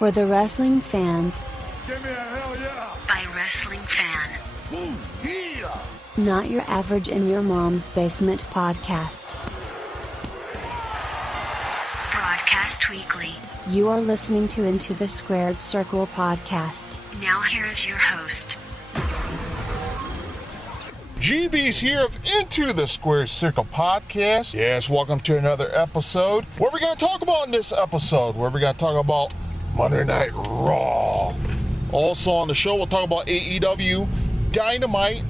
For the wrestling fans. Give me a hell yeah! By wrestling fan. Woo, yeah! Not your average in your mom's basement podcast. Broadcast weekly. You are listening to Into the Squared Circle podcast. Now here is your host. GB's here of Into the Squared Circle podcast. Yes, welcome to another episode. What are we going to talk about in this episode? We're going to talk about Monday Night Raw. Also on the show, we'll talk about AEW DYNAMITE.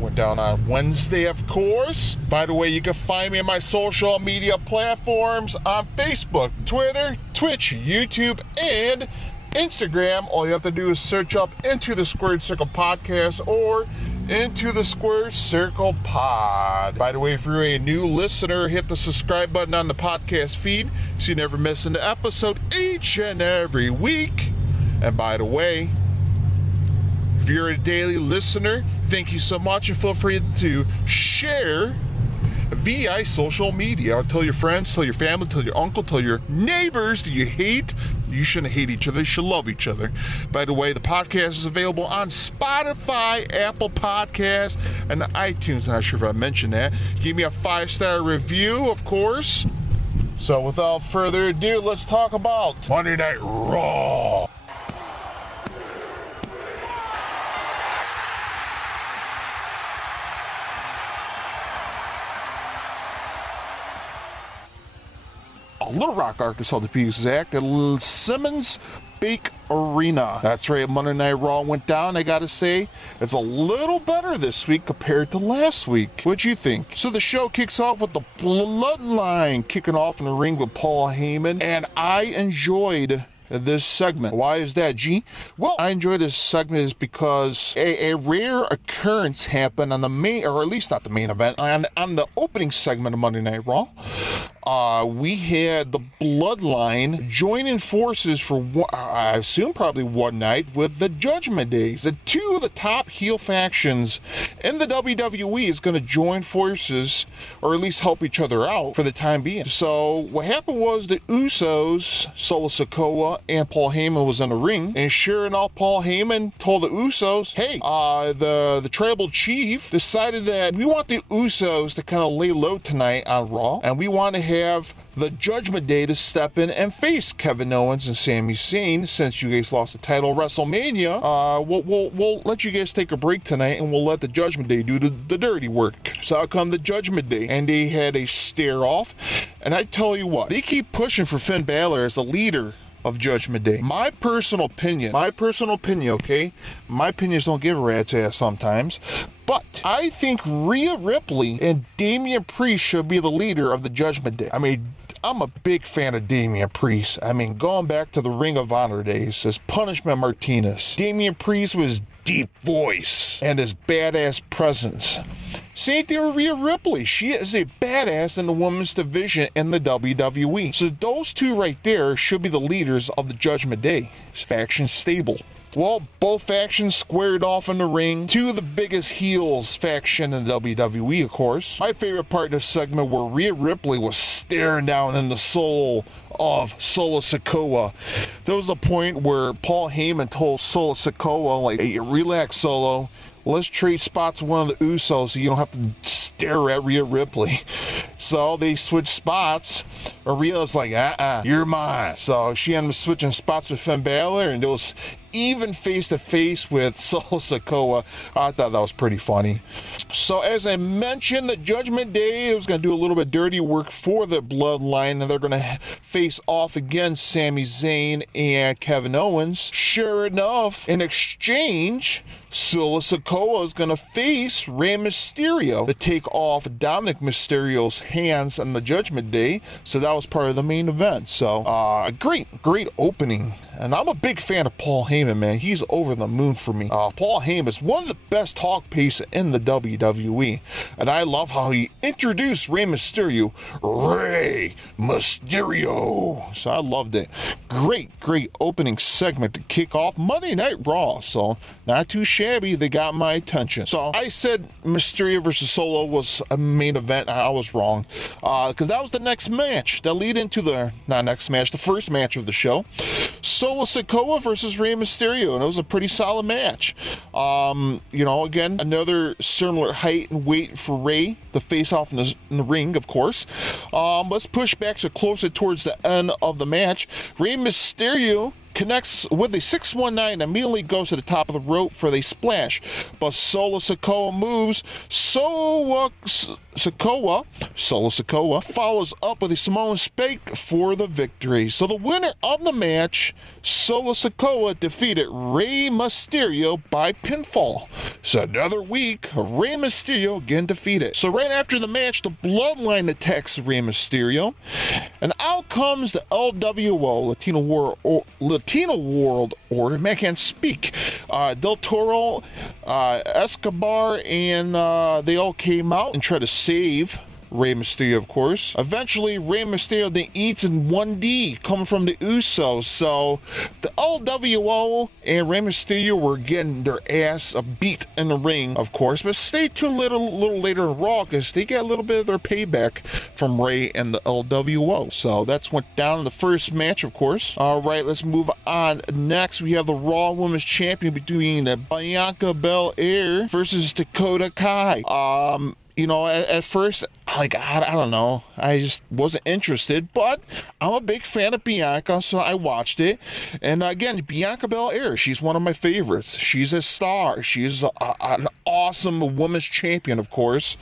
Went down on Wednesday, of course. By the way, you can find me on my social media platforms on Facebook, Twitter, Twitch, YouTube, and Instagram. All you have to do is search up Into the Squared Circle podcast or Into the Squared Circle Pod. By the way, if you're a new listener, hit the subscribe button on the podcast feed so you never miss an episode each and every week. And by the way, if you're a daily listener, thank you so much, and feel free to share via social media. Tell your friends, tell your family, tell your uncle, tell your neighbors that you hate. You shouldn't hate each other, you should love each other. By the way, the podcast is available on Spotify, Apple Podcasts, and the iTunes. I'm not sure if I mentioned that. Give me a 5-star review, of course. So without further ado, let's talk about Monday Night Raw. Little Rock, Arkansas, to be exact, at Simmons Bake Arena. That's right, Monday Night Raw went down. I gotta say, it's a little better this week compared to last week. What'd you think? So the show kicks off with the Bloodline kicking off in the ring with Paul Heyman, and I enjoyed this segment. Why is that, G? Well, I enjoy this segment is because a rare occurrence happened on the main, or at least not the main event, on the opening segment of Monday Night Raw. We had the Bloodline joining forces for, I assume, probably one night with the Judgment Days. The two of the top heel factions in the WWE is going to join forces, or at least help each other out for the time being. So what happened was the Usos, Solo Sikoa, and Paul Heyman was in the ring, and sure enough, Paul Heyman told the Usos, hey, the tribal chief decided that we want the Usos to kind of lay low tonight on Raw, and we want to have the Judgment Day to step in and face Kevin Owens and Sami Zayn. Since you guys lost the title at WrestleMania, we'll let you guys take a break tonight, and we'll let the Judgment Day do the dirty work. So out come the Judgment Day, and they had a stare off, and I tell you what, they keep pushing for Finn Balor as the leader of Judgment Day. My personal opinion, okay? My opinions don't give a rat's ass sometimes, but I think Rhea Ripley and Damian Priest should be the leader of the Judgment Day. I mean, I'm a big fan of Damian Priest. I mean, going back to the Ring of Honor days, as Punishment Martinez, Damian Priest was deep voice and his badass presence. Same thing with Rhea Ripley. She is a badass in the women's division in the WWE. So those two right there should be the leaders of the Judgment Day faction stable. Well, both factions squared off in the ring. Two of the biggest heels faction in the WWE, of course. My favorite part of this segment where Rhea Ripley was staring down in the soul of Solo Sikoa. There was a point where Paul Heyman told Solo Sikoa, like, hey, relax, Solo. Let's trade spots with one of the Usos so you don't have to stare at Rhea Ripley. So they switched spots. Rhea's like, you're mine. So she ended up switching spots with Finn Balor, and it was even face-to-face with Solo Sikoa. I thought that was pretty funny. So as I mentioned, the Judgment Day was going to do a little bit dirty work for the Bloodline, and they're going to face off against Sami Zayn and Kevin Owens. Sure enough, in exchange, Solo Sikoa is going to face Rey Mysterio to take off Dominic Mysterio's hands on the Judgment Day. So that was part of the main event. So a great opening. And I'm a big fan of Paul Heyman, man. He's over the moon for me. Paul Heyman is one of the best talk pieces in the WWE. And I love how he introduced Rey Mysterio. Rey Mysterio. So I loved it. Great opening segment to kick off Monday Night Raw. So not too shabby. They got my attention. So I said Mysterio versus Solo was a main event. I was wrong. Because that was the next match. that lead into the first match of the show. Solo Sikoa versus Rey Mysterio, and it was a pretty solid match. Again, another similar height and weight for Rey to face off in the ring, of course. Let's push back to closer towards the end of the match. Rey Mysterio connects with a 619 and immediately goes to the top of the rope for the splash. But Solo Sikoa moves. Solo Sikoa follows up with a Samoan Spike for the victory. So the winner of the match, Solo Sikoa, defeated Rey Mysterio by pinfall. So another week, Rey Mysterio again defeated. So right after the match, the Bloodline attacks Rey Mysterio. And out comes the LWO, Latino World Order. Man, I can't speak. Del Toro, Escobar, and they all came out and tried to save Rey Mysterio, of course. Eventually, Rey Mysterio then eats in 1D, coming from the Usos. So the LWO and Rey Mysterio were getting their ass beat in the ring, of course. But stay tuned a little later in Raw, because they get a little bit of their payback from Rey and the LWO. So that's went down in the first match, of course. All right, let's move on. Next, we have the Raw Women's Champion between Bianca Belair versus Dakota Kai. At first, I don't know. I just wasn't interested, but I'm a big fan of Bianca, so I watched it. And again, Bianca Belair, she's one of my favorites. She's a star. She's an awesome women's champion, of course.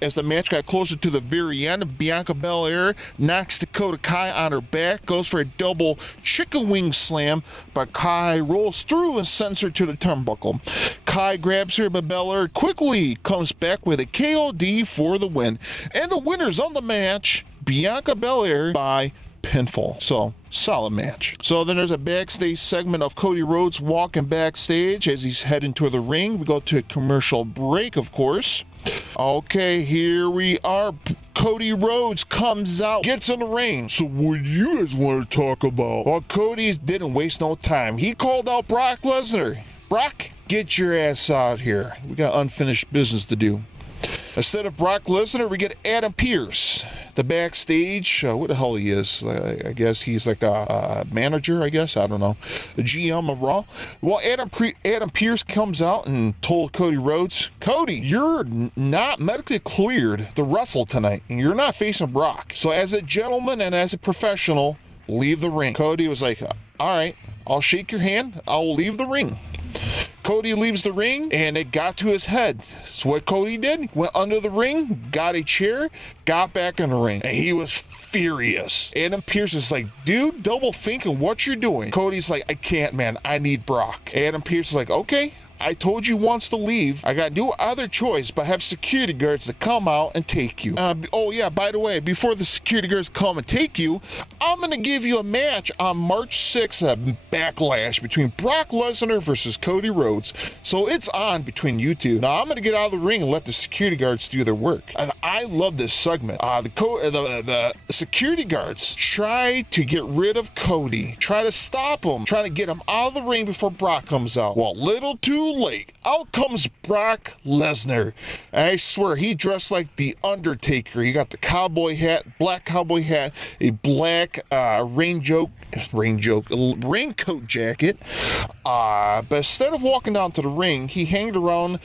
As the match got closer to the very end, Bianca Belair knocks Dakota Kai on her back, goes for a double chicken wing slam, but Kai rolls through and sends her to the turnbuckle. Kai grabs her, but Belair quickly comes back with a KOD for the win. And the winners of the match, Bianca Belair by pinfall. So, solid match. So then there's a backstage segment of Cody Rhodes walking backstage as he's heading to the ring. We go to a commercial break, of course. Okay, here we are. Cody Rhodes comes out, gets in the ring. So what do you guys want to talk about? Well, Cody didn't waste no time. He called out Brock Lesnar. Brock, get your ass out here. We got unfinished business to do. Instead of Brock Lesnar, we get Adam Pearce. The backstage, what the hell he is? I guess he's like a manager, I guess. I don't know. The GM of Raw. Well, Adam Pearce comes out and told Cody Rhodes, Cody, you're not medically cleared to wrestle tonight, and you're not facing Brock. So as a gentleman and as a professional, leave the ring. Cody was like, all right, I'll shake your hand. I'll leave the ring. Cody leaves the ring, and it got to his head. So what Cody did, went under the ring, got a chair, got back in the ring, and he was furious. Adam Pearce is like, dude, double thinking what you're doing. Cody's like, I can't, man. I need Brock. Adam Pearce is like, okay, I told you once to leave. I got no other choice but have security guards to come out and take you. Oh yeah, by the way, before the security guards come and take you, I'm going to give you a match on March 6th at Backlash between Brock Lesnar versus Cody Rhodes. So it's on between you two. Now I'm going to get out of the ring and let the security guards do their work. And I love this segment. The security guards try to get rid of Cody, try to stop him, trying to get him out of the ring before Brock comes out. Well, little too late. Out comes Brock Lesnar. I swear, he dressed like the Undertaker. He got the cowboy hat, black cowboy hat, a black raincoat jacket. But instead of walking down to the ring, he hanged around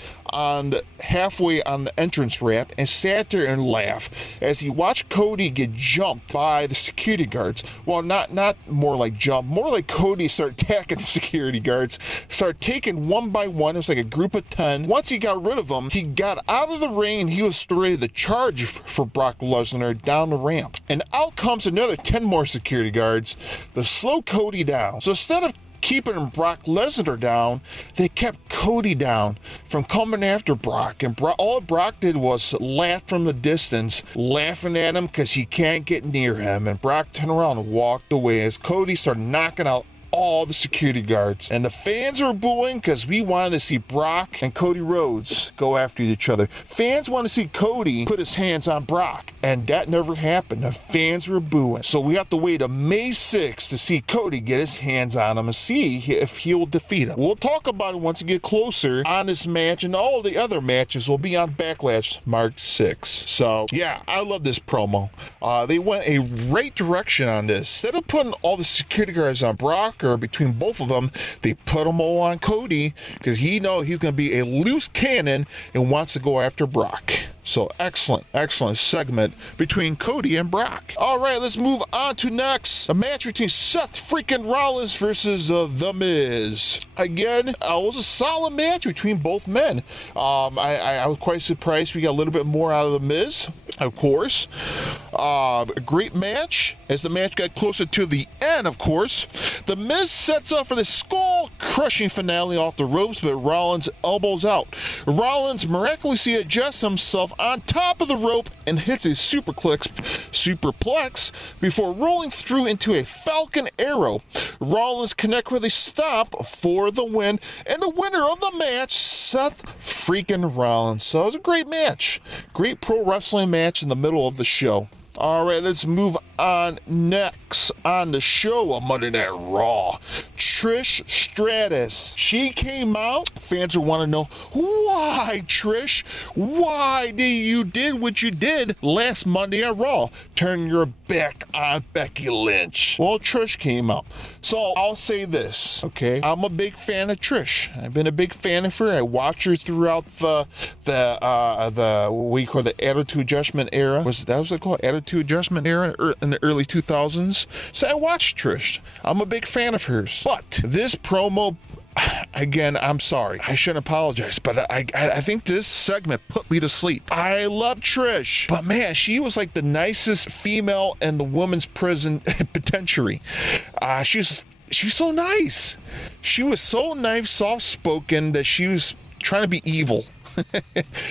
halfway on the entrance ramp and sat there and laughed as he watched Cody get jumped by the security guards. Well, not more like jump, more like Cody started attacking the security guards, started taking one by one. It was like a group of 10. Once he got rid of them, he got out of the ring and he was ready to charge for Brock Lesnar down the ramp. And out comes another 10 more security guards to slow Cody down. So instead of keeping Brock Lesnar down, they kept Cody down from coming after Brock. And all Brock did was laugh from the distance, laughing at him because he can't get near him. And Brock turned around and walked away as Cody started knocking out all the security guards. And the fans are booing because we wanted to see Brock and Cody Rhodes go after each other. Fans want to see Cody put his hands on Brock, and that never happened. The fans were booing. So we have to wait till May 6th to see Cody get his hands on him and see if he'll defeat him. We'll talk about it once we get closer on this match, and all the other matches will be on Backlash March 6th. So yeah, I love this promo. They went a right direction on this. Instead of putting all the security guards on Brock or between both of them, they put them all on Cody because he knows he's going to be a loose cannon and wants to go after Brock. So excellent segment between Cody and Brock. All right, let's move on to next. A match between Seth freaking Rollins versus The Miz. Again, it was a solid match between both men. I was quite surprised we got a little bit more out of The Miz, of course. A great match. As the match got closer to the end, of course, The Miz sets up for the skull-crushing finale off the ropes, but Rollins elbows out. Rollins miraculously adjusts himself on top of the rope and hits a superplex before rolling through into a Falcon Arrow. Rollins connect with a stomp for the win, and the winner of the match, Seth freaking Rollins. So it was a great match. Great pro wrestling match in the middle of the show. All right, let's move on next on the show on Monday Night Raw. Trish Stratus. She came out. Fans will want to know, why, Trish? Why did what you did last Monday at Raw? Turn your back on Becky Lynch. Well, Trish came out. So I'll say this, okay? I'm a big fan of Trish. I've been a big fan of her. I watch her throughout the what you call the Attitude Adjustment era. Was it called? Attitude Adjustment era in the early 2000s. So I watched Trish. I'm a big fan of hers. But this promo, again, I'm sorry. I shouldn't apologize, but I think this segment put me to sleep. I love Trish, but man, she was like the nicest female in the women's prison penitentiary. She's so nice. She was so nice, soft-spoken that she was trying to be evil.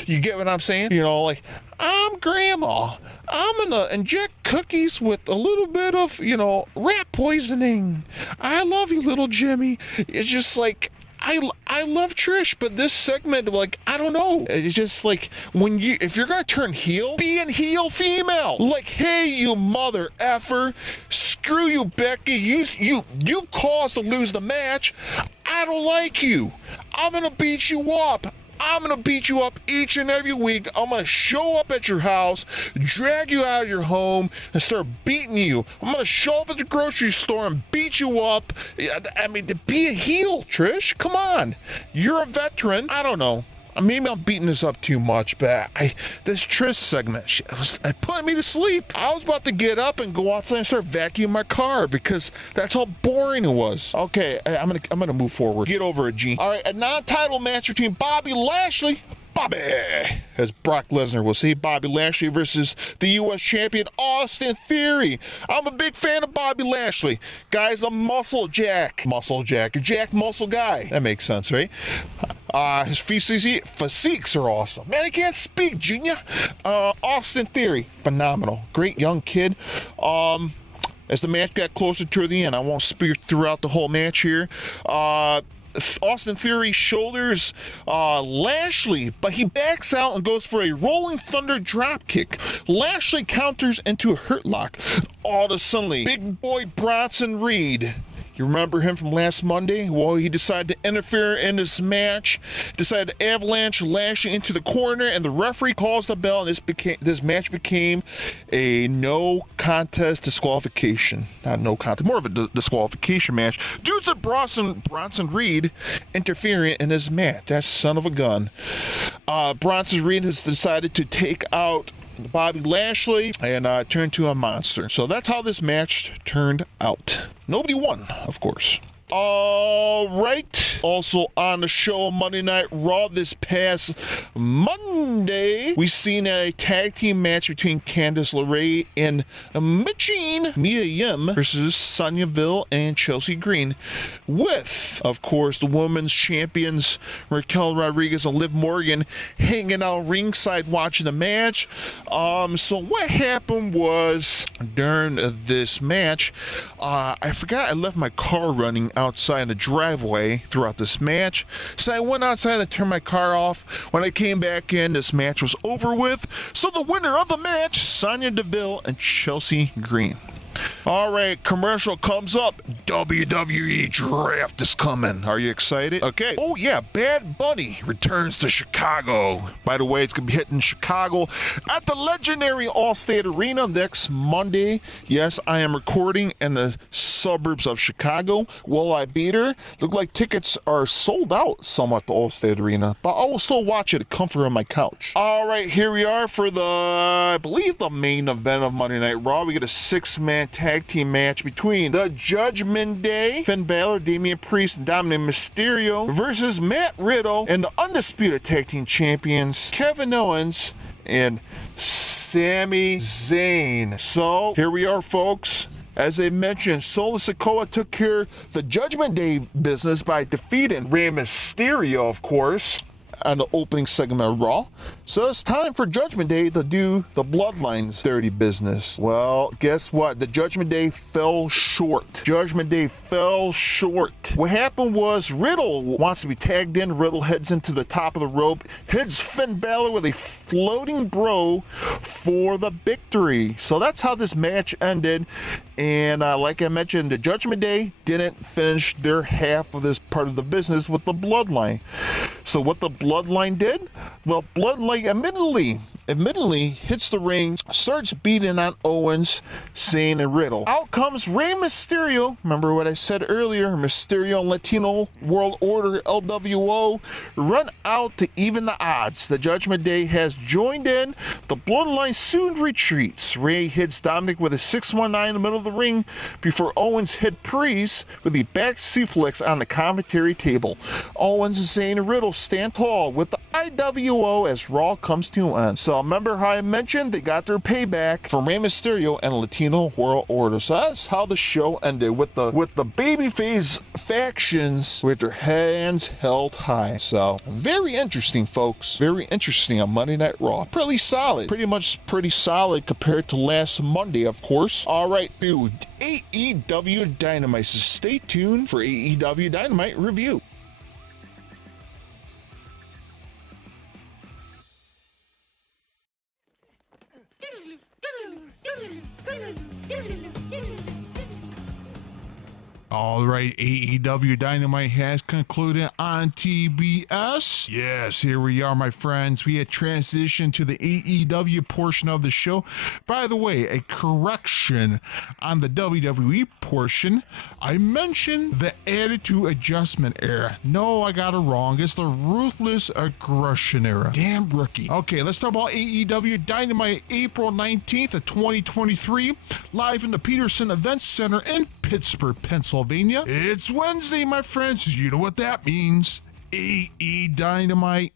You get what I'm saying? You know, like, I'm grandma. I'm gonna inject cookies with a little bit of, rat poisoning. I love you, little Jimmy. It's just like, I love Trish, but this segment, like, I don't know. It's just like, if you're gonna turn heel, be a heel female. Like, hey, you mother effer, screw you, Becky. You caused to lose the match. I don't like you. I'm gonna beat you up. I'm going to beat you up each and every week. I'm going to show up at your house, drag you out of your home, and start beating you. I'm going to show up at the grocery store and beat you up. I mean, to be a heel, Trish, come on. You're a veteran. I don't know. Maybe I'm beating this up too much, but this Trish segment, it put me to sleep. I was about to get up and go outside and start vacuuming my car because that's how boring it was. Okay, I'm gonna move forward. Get over it, G. All right, a non-title match between Bobby Lashley, as Brock Lesnar will say, Bobby Lashley versus the U.S. champion Austin Theory. I'm a big fan of Bobby Lashley. Guy's a muscle jack, a jack muscle guy. That makes sense, right? His physiques are awesome. Man, I can't speak, Junior. Austin Theory, phenomenal. Great young kid. As the match got closer to the end, I won't speak throughout the whole match here. Austin Theory shoulders Lashley, but he backs out and goes for a Rolling Thunder dropkick. Lashley counters into a hurt lock. All of a sudden, big boy Bronson Reed, you remember him from last Monday? Well, he decided to interfere in this match, decided to avalanche Lashley into the corner, and the referee calls the bell, and this match became a no contest disqualification. Not no contest, more of a disqualification match due to Bronson Reed interfering in this match. That son of a gun. Bronson Reed has decided to take out Bobby Lashley and turn to a monster. So that's how this match turned out. Nobody won, of course. All right. Also on the show Monday Night Raw this past Monday, we seen a tag team match between Candice LeRae and Mia Yim versus Sonya Deville and Chelsea Green, with, of course, the women's champions Raquel Rodriguez and Liv Morgan hanging out ringside watching the match. So what happened was during this match, I forgot I left my car running outside the driveway throughout this match, so I went outside and turned my car off. When I came back in, this match was over with, so the winner of the match, Sonya Deville and Chelsea Green. All right, commercial comes up. WWE draft is coming. Are you excited? Okay. Oh yeah, Bad Bunny returns to Chicago. By the way, it's gonna be hitting Chicago at the legendary Allstate Arena next Monday. Yes, I am recording in the suburbs of Chicago. Will I be there? Look like tickets are sold out some at the Allstate Arena, but I will still watch it at the comfort of my couch. All right, here we are for I believe the main event of Monday Night Raw. We get a 6-man tag team match between the Judgment Day, Finn Balor, Damian Priest, and Dominic Mysterio versus Matt Riddle and the undisputed tag team champions Kevin Owens and Sami Zayn. So here we are, folks. As I mentioned, Solo Sikoa took care of the Judgment Day business by defeating Rey Mysterio, of course, on the opening segment of Raw. So it's time for Judgment Day to do the Bloodline's dirty business. Well, guess what? The Judgment Day fell short. Judgment Day fell short. What happened was Riddle wants to be tagged in. Riddle heads into the top of the rope, hits Finn Balor with a floating bro for the victory. So that's how this match ended. And like I mentioned, the Judgment Day didn't finish their half of this part of the business with the Bloodline. So what the Bloodline did? The Bloodline admittedly hits the ring, starts beating on Owens, Zayn, and Riddle. Out comes Rey Mysterio. Remember what I said earlier? Mysterio and Latino World Order, LWO, run out to even the odds. The Judgment Day has joined in. The Bloodline soon retreats. Rey hits Dominic with a 619 in the middle of the ring before Owens hit Priest with the back suplex on the commentary table. Owens and Zayn and Riddle stand tall with the IWO as Raw comes to an end. So remember how I mentioned they got their payback from Rey Mysterio and Latino World Order. So that's how the show ended, with the babyface factions with their hands held high. So very interesting, folks. Very interesting on Monday Night Raw. Pretty solid. Pretty solid compared to last Monday, of course. All right, dude. AEW Dynamite. So stay tuned for AEW Dynamite review. All right, AEW Dynamite has concluded on TBS. Yes, here we are, my friends. We had transitioned to the AEW portion of the show. By the way, a correction on the WWE portion. I mentioned the Attitude Adjustment era. No, I got it wrong. It's the Ruthless Aggression era. Damn rookie. Okay, let's talk about AEW Dynamite April 19th of 2023, live in the Peterson Events Center in Pittsburgh, Pennsylvania. It's Wednesday, my friends. You know what that means. AEW Dynamite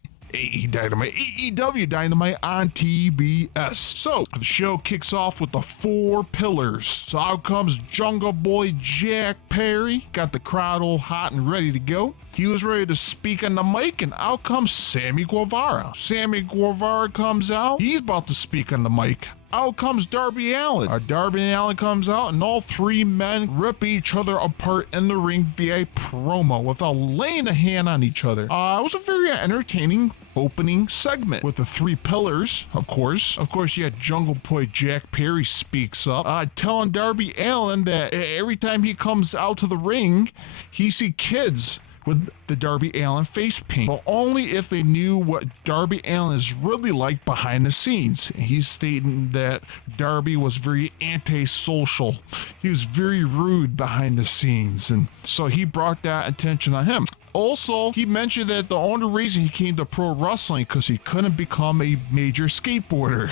on TBS. So the show kicks off with the 4 pillars. So out comes Jungle Boy Jack Perry, got the crowd all hot and ready to go. He was ready to speak on the mic, and out comes Sammy Guevara. Sammy Guevara comes out. He's about to speak on the mic. Out comes Darby Allin. Darby Allin comes out, and all 3 men rip each other apart in the ring via promo without laying a hand on each other. It was a very entertaining opening segment with the 3 pillars, of course. Of course, you had Jungle Boy Jack Perry speaks up, telling Darby Allin that every time he comes out to the ring, he see kids with the Darby Allin face paint, but only if they knew what Darby Allin is really like behind the scenes. He's stating that Darby was very antisocial. He was very rude behind the scenes, and so he brought that attention on him. Also, he mentioned that the only reason he came to pro wrestling because he couldn't become a major skateboarder.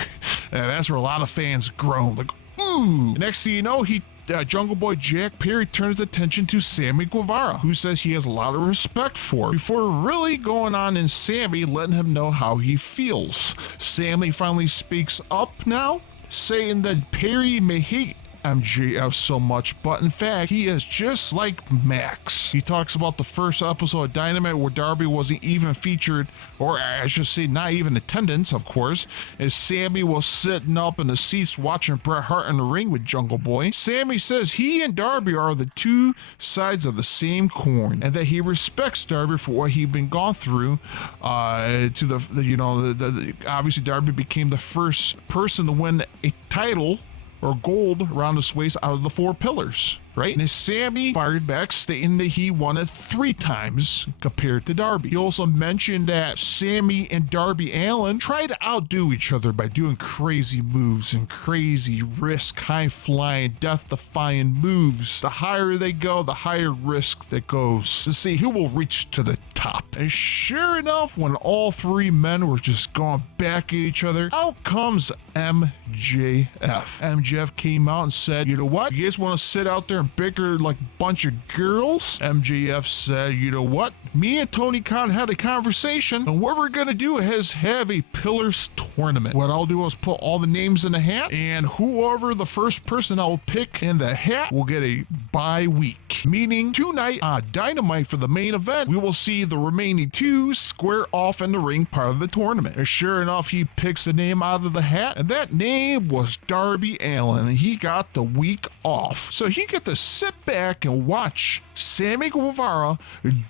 And that's where a lot of fans groaned, like, ooh. Next thing you know, he Jungle Boy Jack Perry turns attention to Sammy Guevara, who says he has a lot of respect for, before really going on and Sammy letting him know how he feels. Sammy finally speaks up now, saying that Perry may hate MJF so much, but in fact, he is just like Max. He talks about the first episode of Dynamite where Darby wasn't even featured, or I should say not even attendance, of course, as Sammy was sitting up in the seats watching Bret Hart in the ring with Jungle Boy. Sammy says he and Darby are the two sides of the same coin, and that he respects Darby for what he'd been gone through. Obviously Darby became the first person to win a title or gold around his waist out of the 4 pillars, right? And Sammy fired back, stating that he won it 3 times compared to Darby. He also mentioned that Sammy and Darby Allin tried to outdo each other by doing crazy moves and crazy risk, high-flying, death-defying moves. The higher they go, the higher risk that goes to see who will reach to the top. And sure enough, when all 3 men were just going back at each other, out comes MJF. MJF came out and said, you know what? You guys want to sit out there and bicker like a bunch of girls? MJF said, you know what? Me and Tony Khan had a conversation, and what we're going to do is have a Pillars tournament. What I'll do is put all the names in the hat, and whoever the first person I'll pick in the hat will get a bye week. Meaning, tonight on Dynamite for the main event, we will see the remaining 2 square off in the ring part of the tournament. And sure enough, he picks the name out of the hat, and that name was Darby Allin, and he got the week off. So he got to sit back and watch Sammy Guevara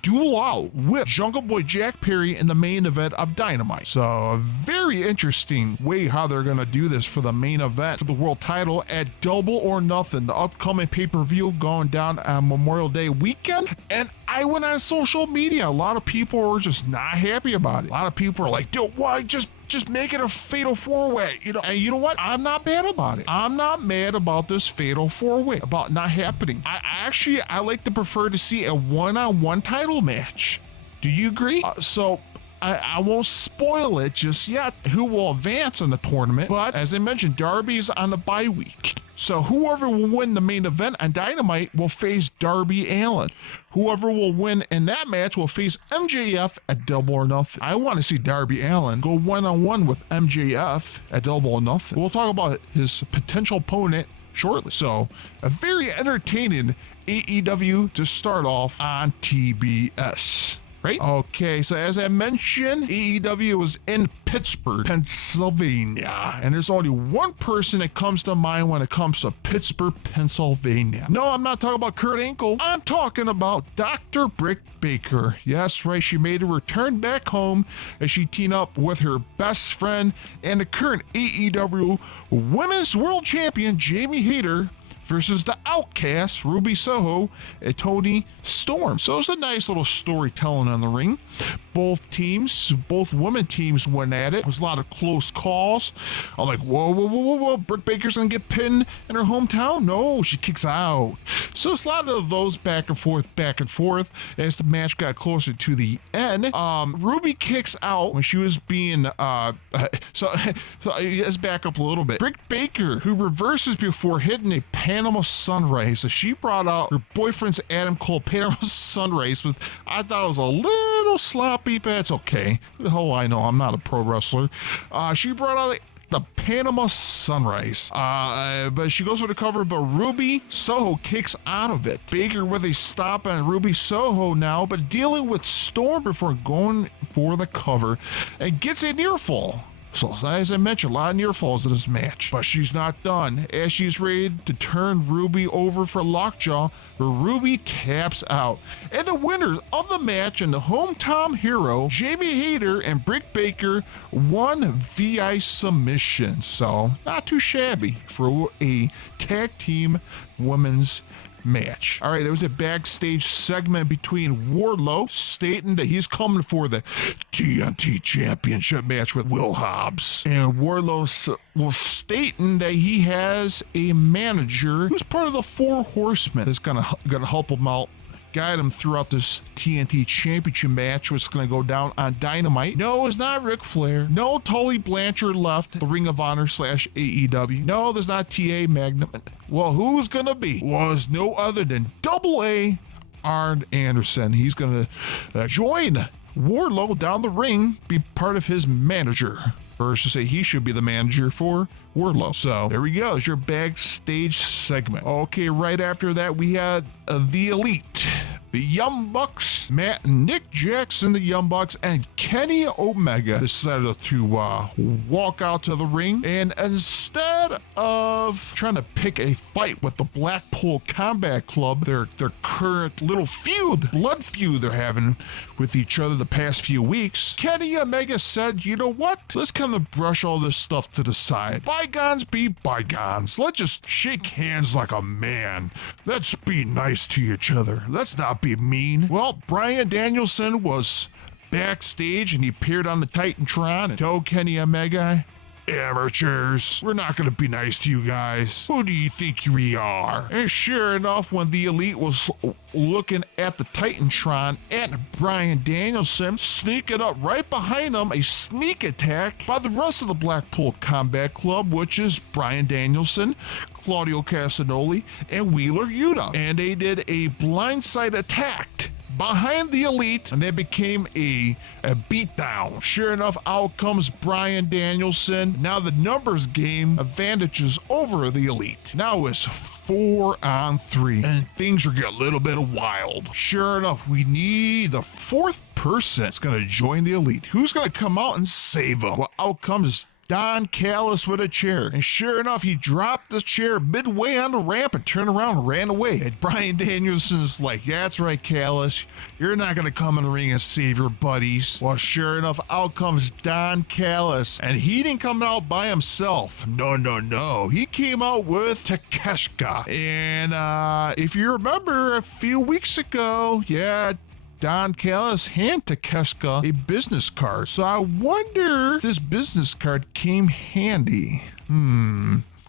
duel out with Jungle Boy Jack Perry in the main event of Dynamite. So a very interesting way how they're going to do this for the main event for the world title at Double or Nothing, the upcoming pay-per-view going down on Memorial Day weekend. And I went on social media. A lot of people were just not happy about it. A lot of people are like, dude, why just make it a fatal 4-way, and you know what? I'm not mad about it. I'm not mad about this fatal 4-way, about not happening. I like to prefer to see a one-on-one title match. Do you agree? So I won't spoil it just yet, who will advance in the tournament, but as I mentioned, Darby's on the bye week. So whoever will win the main event on Dynamite will face Darby Allin. Whoever will win in that match will face MJF at Double or Nothing. I want to see Darby Allin go one-on-one with MJF at Double or Nothing. We'll talk about his potential opponent shortly. So a very entertaining AEW to start off on TBS. Right? Okay, so as I mentioned, AEW was in Pittsburgh, Pennsylvania. And there's only one person that comes to mind when it comes to Pittsburgh, Pennsylvania. No, I'm not talking about Kurt Angle. I'm talking about Dr. Britt Baker. Yes, right, she made a return back home as she teamed up with her best friend and the current AEW Women's World Champion, Jamie Hayter, versus the Outcast, Ruby Soho, and Toni Storm. So it's a nice little storytelling on the ring. Both women teams went at it. It was a lot of close calls. I'm like, whoa. Britt Baker's gonna get pinned in her hometown? No, she kicks out. So it's a lot of those back and forth as the match got closer to the end. Ruby kicks out when she was being, so let's back up a little bit. Britt Baker, who reverses before hitting a Panama Sunrise. So she brought out her boyfriend's Adam Cole Panama Sunrise. I thought it was a little sloppy, but it's okay. Who the hell I know? I'm not a pro wrestler. She brought out the Panama Sunrise. But she goes for the cover, but Ruby Soho kicks out of it. Baker with a stop on Ruby Soho now, but dealing with Storm before going for the cover and gets a near fall. So as I mentioned, a lot of near falls in this match. But she's not done. As she's ready to turn Ruby over for lockjaw, Ruby taps out. And the winners of the match and the hometown hero, Jamie Hayter and Britt Baker, won via submission. So not too shabby for a tag team women's match. All right, there was a backstage segment between Wardlow stating that he's coming for the TNT Championship match with Will Hobbs. And Wardlow was stating that he has a manager who's part of the Four Horsemen that's gonna help him out guide him throughout this TNT Championship match, which is going to go down on Dynamite. No, it's not Ric Flair. No, Tully Blanchard left the Ring of Honor / AEW. No, there's not TA Magnum. Well, who's going to be? Was no other than Double A Arn Anderson. He's going to join Wardlow down the ring, be part of his manager. Or should say he should be the manager for Wardlow. So there we go. It's your backstage segment. Okay, right after that, we had the Elite. The Young Bucks, Matt and Nick Jackson, the Young Bucks, and Kenny Omega decided to walk out to the ring. And instead of trying to pick a fight with the Blackpool Combat Club, their current little blood feud they're having with each other the past few weeks, Kenny Omega said, you know what? Let's kind of brush all this stuff to the side. Bygones be bygones. Let's just shake hands like a man. Let's be nice to each other. Let's not be mean. Well, Bryan Danielson was backstage and he appeared on the Titantron and told Kenny Omega, amateurs, we're not going to be nice to you guys. Who do you think we are? And sure enough, when the Elite was looking at the Titantron at Bryan Danielson, sneaking up right behind him, a sneak attack by the rest of the Blackpool Combat Club, which is Bryan Danielson, Claudio Castagnoli, and Wheeler Yuta. And they did a blindside attack behind the Elite, and it became a beatdown. Sure enough, out comes Bryan Danielson. Now the numbers game advantages over the Elite. Now it's 4-on-3, and things are getting a little bit wild. Sure enough, we need the fourth person that's going to join the Elite. Who's going to come out and save them? Well, out comes Don Callis with a chair. And sure enough, he dropped the chair midway on the ramp and turned around and ran away. And Bryan Danielson's like, yeah, that's right, Callis. You're not going to come in the ring and save your buddies. Well, sure enough, out comes Don Callis. And he didn't come out by himself. No. He came out with Takeshita. And if you remember a few weeks ago, Don Callis handed Takeshita a business card. So I wonder if this business card came handy.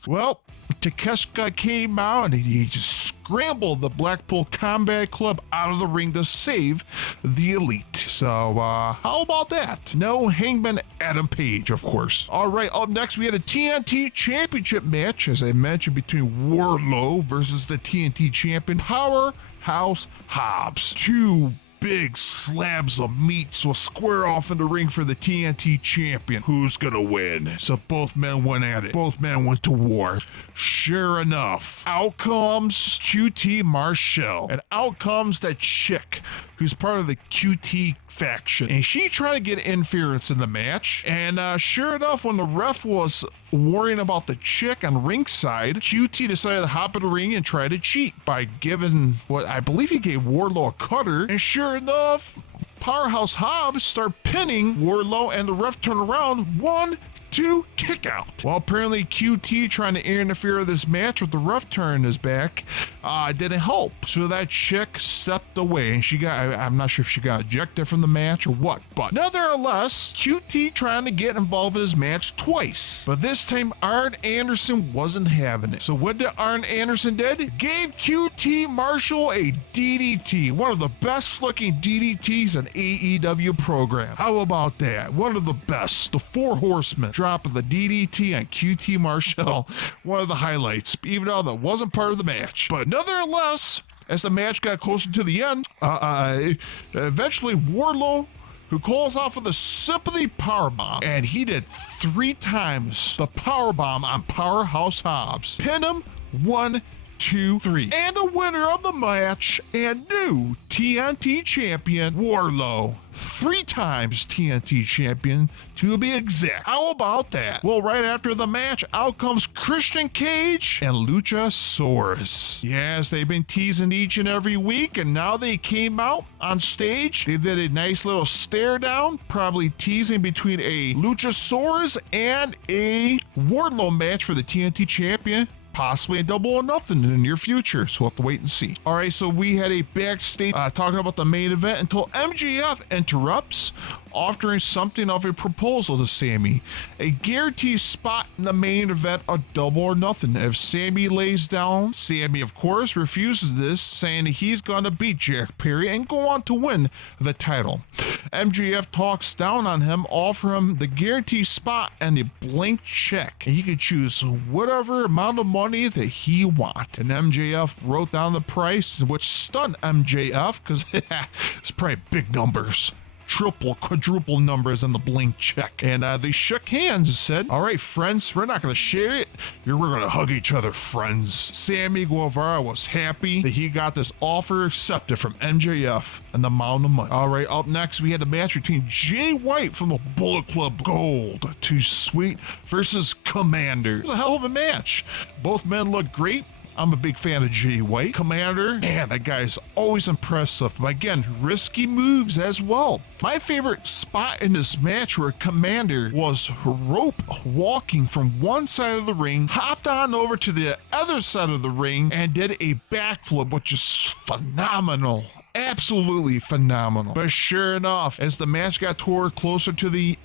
Well, Takeshita came out and he just scrambled the Blackpool Combat Club out of the ring to save the Elite. So how about that? No Hangman Adam Page, of course. All right, up next we had a TNT Championship match, as I mentioned, between Wardlow versus the TNT Champion Powerhouse Hobbs. Two big slabs of meat will square off in the ring for the TNT champion. Who's gonna win? So both men went at it. Both men went to war. Sure enough, out comes QT Marshall, and out comes that chick who's part of the QT faction, and she tried to get interference in the match. And sure enough, when the ref was worrying about the chick on ringside, QT decided to hop in the ring and try to cheat by giving what I believe he gave Wardlow a cutter. And sure enough, Powerhouse Hobbs start pinning Wardlow, and the ref turned around. 1, 2, kick out. Well, apparently QT trying to interfere with this match with the ref turning his back didn't help. So that chick stepped away, and I'm not sure if she got ejected from the match or what, but nevertheless, QT trying to get involved in this match twice. But this time, Arn Anderson wasn't having it. So what did Arn Anderson did? Gave QT Marshall a DDT, one of the best looking DDTs in AEW program. How about that? One of the best. The Four Horsemen dropping the DDT on QT Marshall. One of the highlights, even though that wasn't part of the match. But nevertheless, as the match got closer to the end, eventually Wardlow, who calls off of the Sympathy Powerbomb, and he did 3 times the Powerbomb on Powerhouse Hobbs. Pin him, 1, 2, 3. And the winner of the match and new TNT champion, Wardlow. 3 times TNT champion, to be exact. How about that? Well, right after the match, out comes Christian Cage and Luchasaurus. Yes, they've been teasing each and every week, and now they came out on stage. They did a nice little stare down, probably teasing between a Luchasaurus and a Wardlow match for the TNT champion. Possibly a Double or Nothing in the near future, so we'll have to wait and see. All right, so we had a backstage talking about the main event until MJF interrupts offering something of a proposal to Sammy. A guaranteed spot in the main event, a double or nothing. If Sammy lays down, Sammy of course refuses this, saying he's gonna beat Jack Perry and go on to win the title. MJF talks down on him, offer him the guaranteed spot and a blank check. And he could choose whatever amount of money that he wants. And MJF wrote down the price, which stunned MJF because it's probably big numbers. Triple, quadruple numbers in the blank check. And they shook hands and said, all right, friends, we're not going to share it. We're going to hug each other, friends. Sammy Guevara was happy that he got this offer accepted from MJF and the amount of money. All right, up next, we had the match between Jay White from the Bullet Club Gold, Too Sweet, versus Commander. It was a hell of a match. Both men looked great. I'm a big fan of Jay White. Commander, man, that guy's always impressive. But again, risky moves as well. My favorite spot in this match where Commander was rope walking from one side of the ring, hopped on over to the other side of the ring, and did a backflip, which is phenomenal. Absolutely phenomenal. But sure enough, as the match got toward closer to the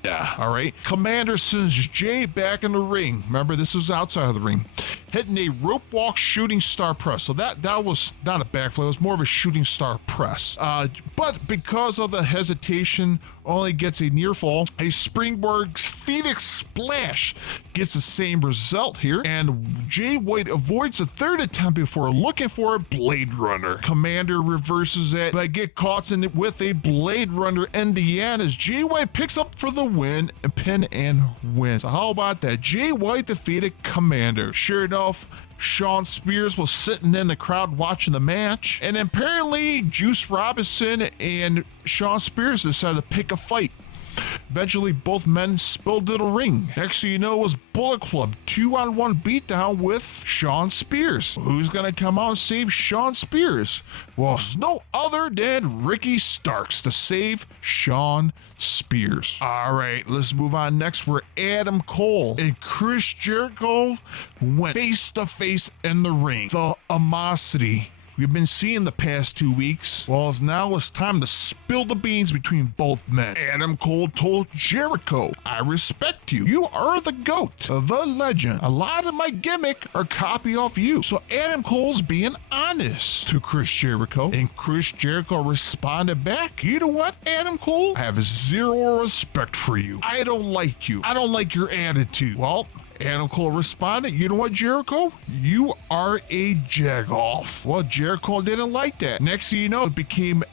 Commander sends Jay back in the ring. Remember, this was outside of the ring, hitting a rope walk shooting star press. So that was not a backflip, it was more of a shooting star press. But because of the hesitation, only gets a near fall. A springboard Phoenix splash gets the same result here, and Jay White avoids a third attempt before looking for a Blade Runner. Commander reverses it, but get caught with a Blade Runner in the end as Jay White picks up for the win, and pin and win. So how about that? Jay White defeated Commander. Sure enough, Shawn Spears was sitting in the crowd watching the match, and apparently Juice Robinson and Shawn Spears decided to pick a fight. Eventually, both men spilled to the ring. Next thing you know, it was Bullet Club 2-on-1 beatdown with Shawn Spears. Who's going to come out and save Shawn Spears? Well, it's no other than Ricky Starks to save Shawn Spears. All right, let's move on next where Adam Cole and Chris Jericho went face-to-face in the ring. The animosity we've been seeing the past 2 weeks. Well, now it's time to spill the beans between both men. Adam Cole told Jericho, I respect you. You are the GOAT, the legend. A lot of my gimmick are copy off you. So Adam Cole's being honest to Chris Jericho, and Chris Jericho responded back, you know what, Adam Cole? I have zero respect for you. I don't like you. I don't like your attitude. Well, Adam Cole responded, you know what, Jericho? You are a jagoff. Well, Jericho didn't like that. Next thing you know, it became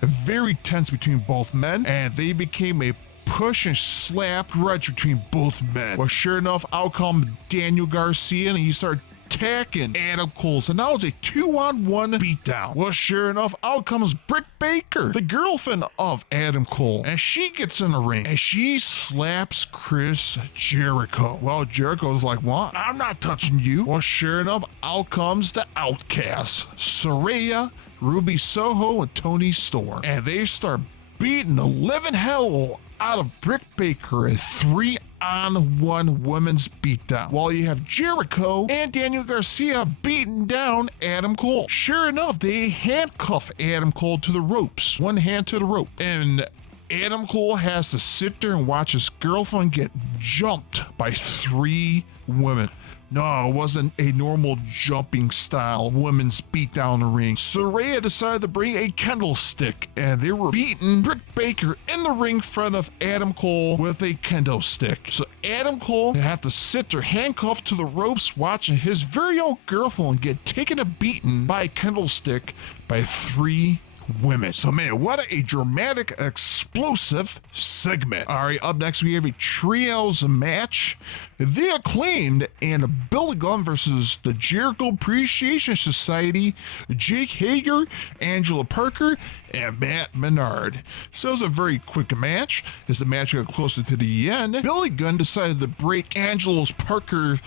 very tense between both men, and they became a push and slap grudge between both men. Well, sure enough, out come Daniel Garcia, and he started attacking Adam Cole. So now it's a 2-on-1 beatdown. Well, sure enough, out comes Britt Baker, the girlfriend of Adam Cole, and she gets in the ring and she slaps Chris Jericho. Well, Jericho's like, what? I'm not touching you. Well, sure enough, out comes the Outcasts, Saraya, Ruby Soho, and Toni Storm, and they start beating the living hell out of Britt Baker in 3-on-1 women's beatdown, while you have Jericho and Daniel Garcia beating down Adam Cole. Sure enough, they handcuff Adam Cole to the ropes, one hand to the rope, and Adam Cole has to sit there and watch his girlfriend get jumped by 3 women. No, it wasn't a normal jumping style women's beat down the ring. Saraya decided to bring a candlestick, and they were beating Britt Baker in the ring in front of Adam Cole with a candlestick. So Adam Cole had to sit there handcuffed to the ropes watching his very own girlfriend get taken a beating by a candlestick by 3 women. So man, what a dramatic, explosive segment. All right, up next we have a trios match. The Acclaimed and Billy Gunn versus the Jericho Appreciation Society, Jake Hager, Angela Parker, and Matt Menard. So it was a very quick match. As the match got closer to the end, Billy Gunn decided to break Angela's Parker,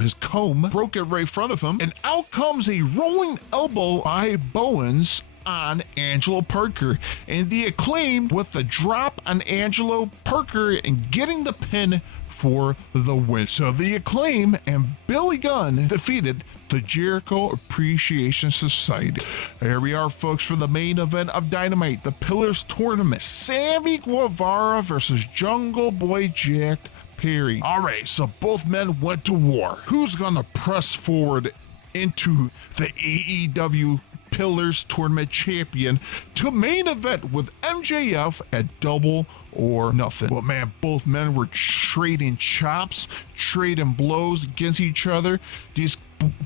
his comb, broke it right in front of him, and out comes a rolling elbow by Bowens on Angelo Parker, and the Acclaimed with the drop on Angelo Parker and getting the pin for the win. So the Acclaim and Billy Gunn defeated the Jericho Appreciation Society. Here we are, folks, for the main event of Dynamite, the Pillars Tournament. Sammy Guevara versus Jungle Boy Jack Perry. All right, so both men went to war. Who's gonna press forward into the AEW Pillars Tournament champion to main event with MJF at Double or Nothing? Well, man, both men were trading chops, trading blows against each other.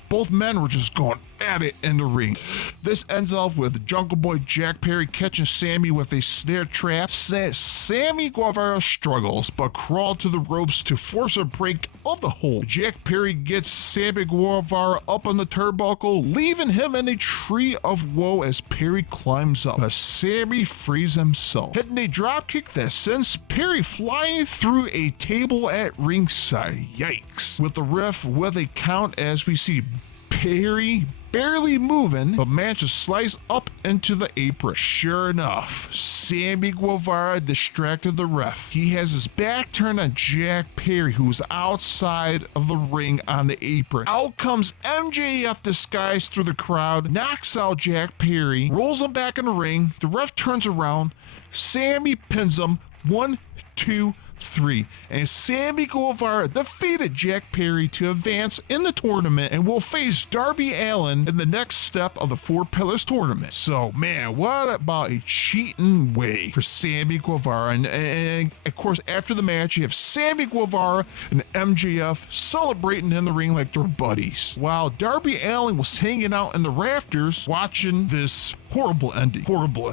Both men were just going at it in the ring. This ends up with Jungle Boy Jack Perry catching Sammy with a snare trap. Sammy Guevara struggles, but crawled to the ropes to force a break of the hold. Jack Perry gets Sammy Guevara up on the turnbuckle, leaving him in a tree of woe as Perry climbs up. But Sammy frees himself, hitting a dropkick that sends Perry flying through a table at ringside. Yikes. With the ref with a count as we see Perry barely moving, but managed to slice up into the apron. Sure enough, Sammy Guevara distracted the ref. He has his back turned on Jack Perry, who's outside of the ring on the apron. Out comes MJF disguised through the crowd, knocks out Jack Perry, rolls him back in the ring. The ref turns around. Sammy pins him. 1, 2, 3. And Sammy Guevara defeated Jack Perry to advance in the tournament and will face Darby Allin in the next step of the Four Pillars tournament. So, man, what about a cheating way for Sammy Guevara? And of course, after the match, you have Sammy Guevara and MJF celebrating in the ring like they're buddies, while Darby Allin was hanging out in the rafters watching this horrible ending.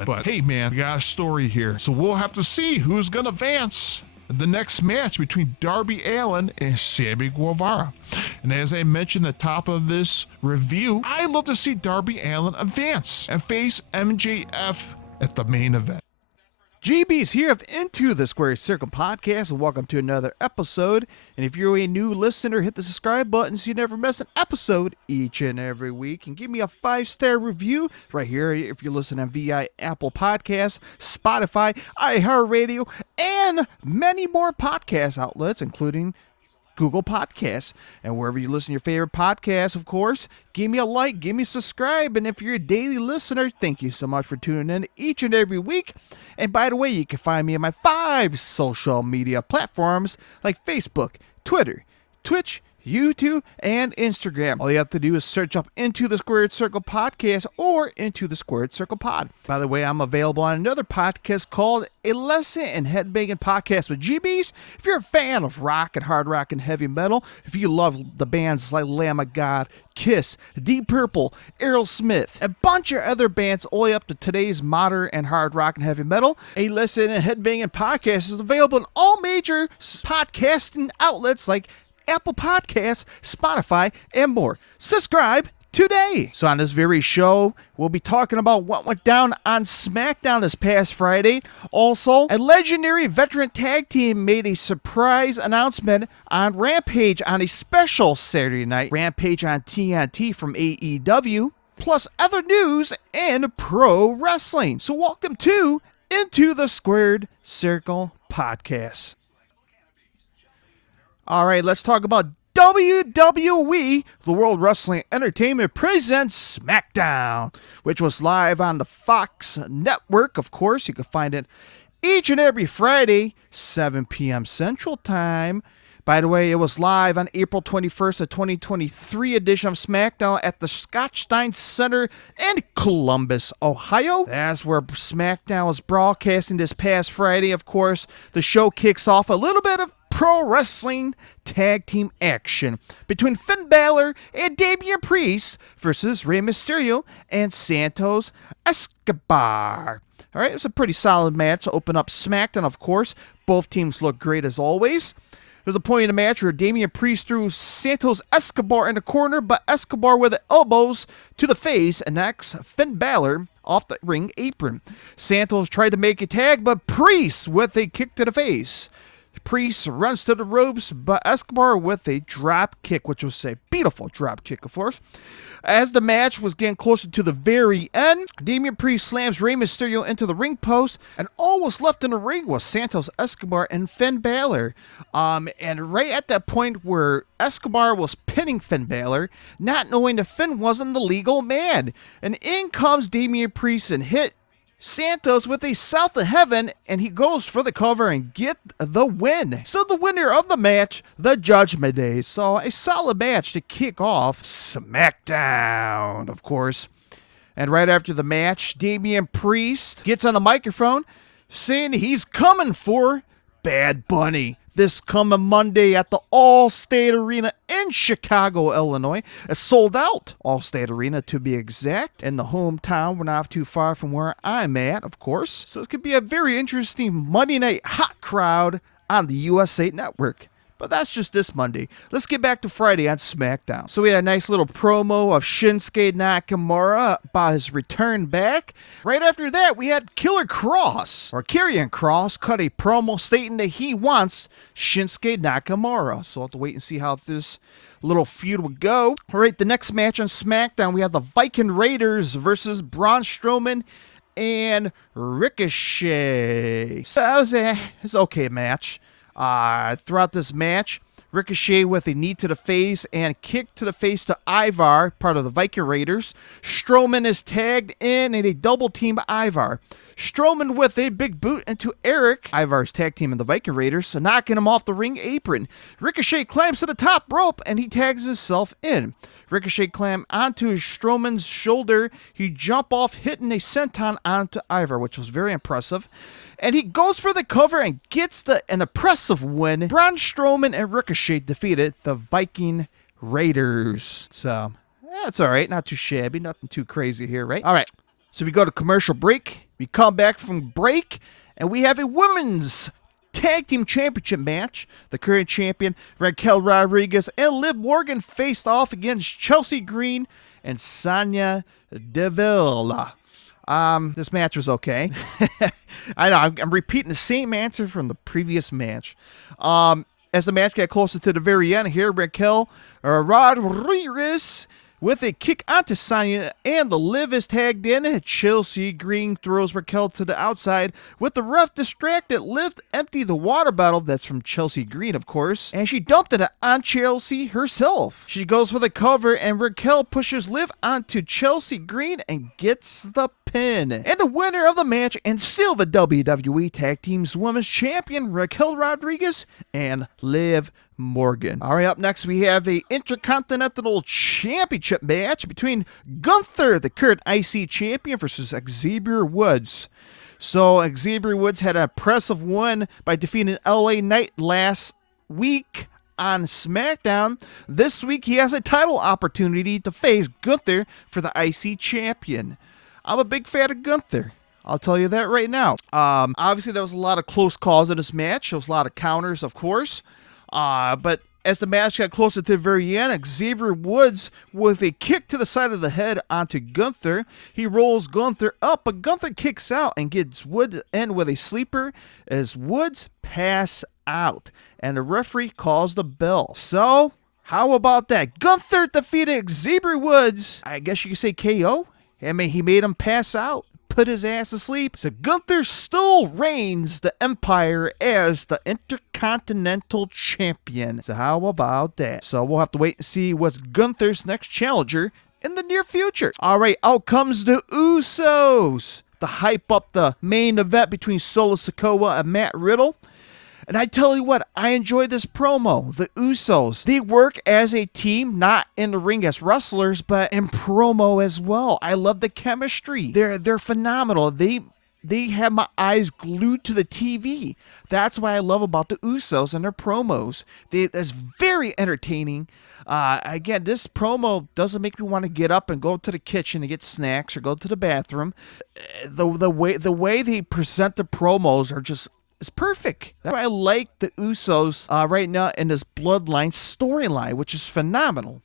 But hey, man, we got a story here. So we'll have to see who's going to advance the next match between Darby Allin and Sammy Guevara. And as I mentioned at the top of this review, I'd love to see Darby Allin advance and face MJF at the main event. GB's here of Into the Squared Circle podcast, and welcome to another episode. And if you're a new listener, hit the subscribe button so you never miss an episode each and every week. And give me a 5-star review right here if you're listening via Apple Podcasts, Spotify, iHeartRadio, and many more podcast outlets, including Google Podcasts. And wherever you listen to your favorite podcasts, of course, give me a like, give me a subscribe. And if you're a daily listener, thank you so much for tuning in each and every week. And by the way, you can find me on my 5 social media platforms like Facebook, Twitter, Twitch, YouTube, and Instagram. All you have to do is search up Into the Squared Circle Podcast or Into the Squared Circle Pod. By the way, I'm available on another podcast called A Lesson in Headbanging Podcast with GBs. If you're a fan of rock and hard rock and heavy metal, if you love the bands like Lamb of God, Kiss, Deep Purple, Aerosmith, a bunch of other bands all the way up to today's modern and hard rock and heavy metal, A Lesson in Headbanging Podcast is available in all major podcasting outlets like Apple Podcasts, Spotify, and more. Subscribe today. So on this very show, we'll be talking about what went down on SmackDown this past Friday. Also, a legendary veteran tag team made a surprise announcement on Rampage on a special Saturday night Rampage on TNT from AEW, plus other news and pro wrestling. So welcome to Into the Squared Circle Podcast. All right, let's talk about WWE. The World Wrestling Entertainment presents SmackDown, which was live on the Fox network. Of course, you can find it each and every Friday, 7 p.m. Central Time. By the way, it was live on April 21st, of 2023 edition of SmackDown at the Scotstein Center in Columbus, Ohio. That's where SmackDown was broadcasting this past Friday. Of course, the show kicks off a little bit of pro wrestling tag team action between Finn Balor and Damian Priest versus Rey Mysterio and Santos Escobar. All right, it was a pretty solid match to open up SmackDown, of course. Both teams look great as always. There's a point in the match where Damian Priest threw Santos Escobar in the corner, but Escobar with the elbows to the face and knocks Finn Balor off the ring apron. Santos tried to make a tag, but Priest with a kick to the face Priest runs to the ropes, but Escobar with a drop kick, which was a beautiful drop kick, of course. As the match was getting closer to the very end, Damian Priest slams Rey Mysterio into the ring post, and all was left in the ring was Santos Escobar and Finn Balor. And right at that point where Escobar was pinning Finn Balor, not knowing that Finn wasn't the legal man, and in comes Damian Priest and hit Santos with a South of Heaven, and he goes for the cover and get the win. So the winner of the match, the Judgment Day. So a solid match to kick off SmackDown, of course. And right after the match, Damian Priest gets on the microphone saying he's coming for Bad Bunny this coming Monday at the All-State Arena in Chicago, Illinois. A sold-out All-State Arena, to be exact, in the hometown. We're not too far from where I'm at, of course. So this could be a very interesting Monday night hot crowd on the USA Network. But that's just this Monday. Let's get back to Friday on SmackDown. So we had a nice little promo of Shinsuke Nakamura about his return back. Right after that, we had Karrion Kross, cut a promo stating that he wants Shinsuke Nakamura. So we'll have to wait and see how this little feud would go. All right, the next match on SmackDown, we have the Viking Raiders versus Braun Strowman and Ricochet. So it was an okay match. Throughout this match, Ricochet with a knee to the face and kick to the face to Ivar, part of the Viking Raiders. Strowman is tagged in a double team Ivar. Strowman with a big boot into Eric, Ivar's tag team in the Viking Raiders, knocking him off the ring apron. Ricochet climbs to the top rope and he tags himself in. Ricochet climb onto Strowman's shoulder. He jump off, hitting a senton onto Ivar, which was very impressive. And he goes for the cover and gets an impressive win. Braun Strowman and Ricochet defeated the Viking Raiders. So, that's all right. Not too shabby. Nothing too crazy here, right? All right. So we go to commercial break. We come back from break, and we have a women's tag team championship match. The current champion, Raquel Rodriguez and Liv Morgan, faced off against Chelsea Green and Sonya Deville. This match was okay. I know, I'm repeating the same answer from the previous match. As the match got closer to the very end here, Raquel Rodriguez with a kick onto Sonya, and the Liv is tagged in. Chelsea Green throws Raquel to the outside. With the ref distracted, Liv emptied the water bottle, that's from Chelsea Green, of course, and she dumped it on Chelsea herself. She goes for the cover, and Raquel pushes Liv onto Chelsea Green and gets the pin. And the winner of the match, and still the WWE Tag Team's Women's Champion, Raquel Rodriguez and Liv Morgan. All right, up next we have a Intercontinental Championship match between Gunther, the current IC champion, versus Xavier Woods. So Xavier Woods had an impressive win by defeating LA Knight last week on SmackDown. This week he has a title opportunity to face Gunther for the IC champion. I'm a big fan of Gunther. I'll tell you that right now. Obviously there was a lot of close calls in this match. There was a lot of counters, of course. But as the match got closer to the very end, Xavier Woods with a kick to the side of the head onto Gunther. He rolls Gunther up, but Gunther kicks out and gets Woods in with a sleeper as Woods pass out. And the referee calls the bell. So, how about that? Gunther defeated Xavier Woods. I guess you could say KO. I mean, he made him pass out, put his ass to sleep. So Gunther still reigns the Empire as the Intercontinental Champion. So how about that? So we'll have to wait and see what's Gunther's next challenger in the near future. All right, out comes the Usos to hype up the main event between Solo Sikoa and Matt Riddle. And I tell you what, I enjoyed this promo. The Usos, they work as a team, not in the ring as wrestlers, but in promo as well. I love the chemistry. They're phenomenal. They have my eyes glued to the TV. That's what I love about the Usos and their promos. It's very entertaining. Again, this promo doesn't make me want to get up and go to the kitchen to get snacks or go to the bathroom. The way they present the promos are just, it's perfect. That's why I like the Usos right now in this Bloodline storyline, which is phenomenal.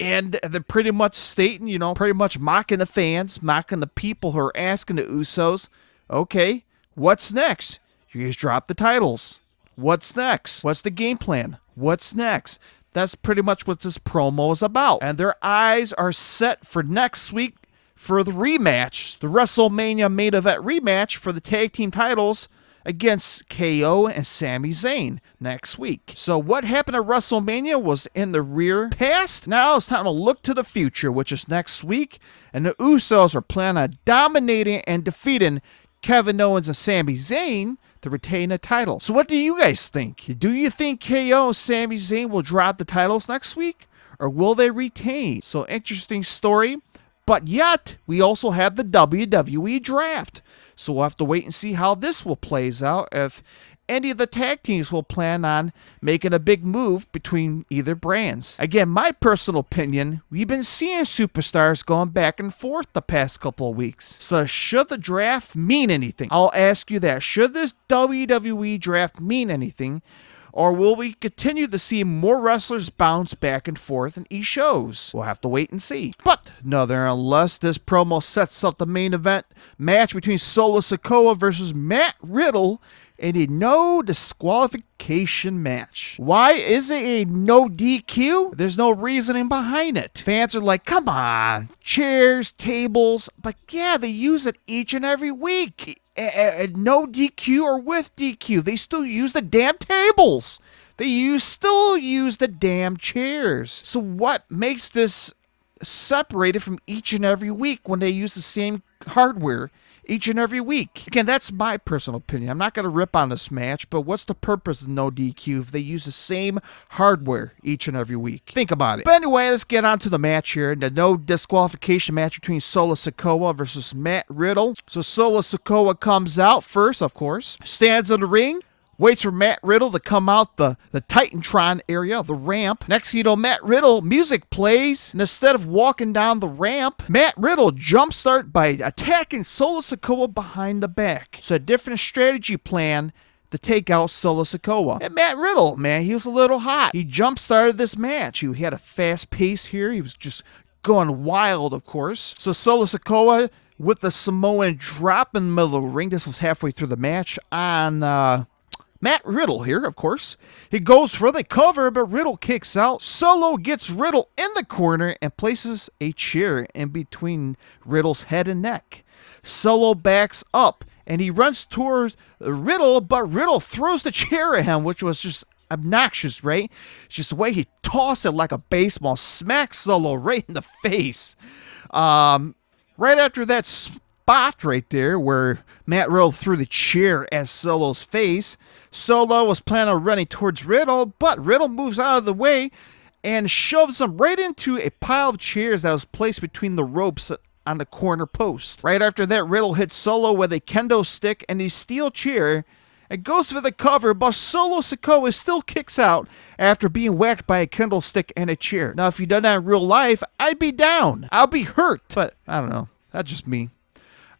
And they're pretty much stating, pretty much mocking the fans, mocking the people who are asking the Usos, okay, what's next? You guys drop the titles. What's next? What's the game plan? What's next? That's pretty much what this promo is about. And their eyes are set for next week for the rematch, the WrestleMania main event rematch for the tag team titles against KO and Sami Zayn next week. So what happened at WrestleMania was in the rear past. Now it's time to look to the future, which is next week. And the Usos are planning on dominating and defeating Kevin Owens and Sami Zayn to retain the title. So what do you guys think? Do you think KO and Sami Zayn will drop the titles next week? Or will they retain? So interesting story. But yet, we also have the WWE draft. So we'll have to wait and see how this will plays out, if any of the tag teams will plan on making a big move between either brands. Again, my personal opinion, we've been seeing superstars going back and forth the past couple of weeks. So should the draft mean anything? I'll ask you that. Should this WWE draft mean anything? Or will we continue to see more wrestlers bounce back and forth in each shows? We'll have to wait and see. But no, unless this promo sets up the main event match between Solo Sikoa versus Matt Riddle in a no disqualification match. Why is it a no DQ? There's no reasoning behind it. Fans are like, come on, chairs, tables. But yeah, they use it each and every week. No DQ or with DQ, they still use the damn tables. They still use the damn chairs. So what makes this separated from each and every week when they use the same hardware each and every week? Again, that's my personal opinion. I'm not going to rip on this match, but what's the purpose of no DQ if they use the same hardware each and every week? Think about it. But anyway, let's get on to the match here. The no disqualification match between Solo Sikoa versus Matt Riddle. So Solo Sikoa comes out first, of course, stands in the ring, waits for Matt Riddle to come out the Titantron area, the ramp. Next thing you know, Matt Riddle, music plays, and instead of walking down the ramp, Matt Riddle jumpstart by attacking Solo Sikoa behind the back. So a different strategy plan to take out Solo Sikoa. And Matt Riddle, man, he was a little hot. He jump-started this match. He had a fast pace here. He was just going wild, of course. So Solo Sikoa with the Samoan drop in the middle of the ring. This was halfway through the match on Matt Riddle here, of course. He goes for the cover, but Riddle kicks out. Solo gets Riddle in the corner and places a chair in between Riddle's head and neck. Solo backs up and he runs towards Riddle, but Riddle throws the chair at him, which was just obnoxious, right? It's just the way he tossed it like a baseball, smacks Solo right in the face. Right after that spot right there where Matt Riddle threw the chair at Solo's face, Solo was planning on running towards Riddle, but Riddle moves out of the way and shoves him right into a pile of chairs that was placed between the ropes on the corner post. Right after that, Riddle hits Solo with a kendo stick and a steel chair and goes for the cover, but Solo Sikoa still kicks out after being whacked by a kendo stick and a chair. Now, if you done that in real life, I'd be down. I'll be hurt, but I don't know. That's just me.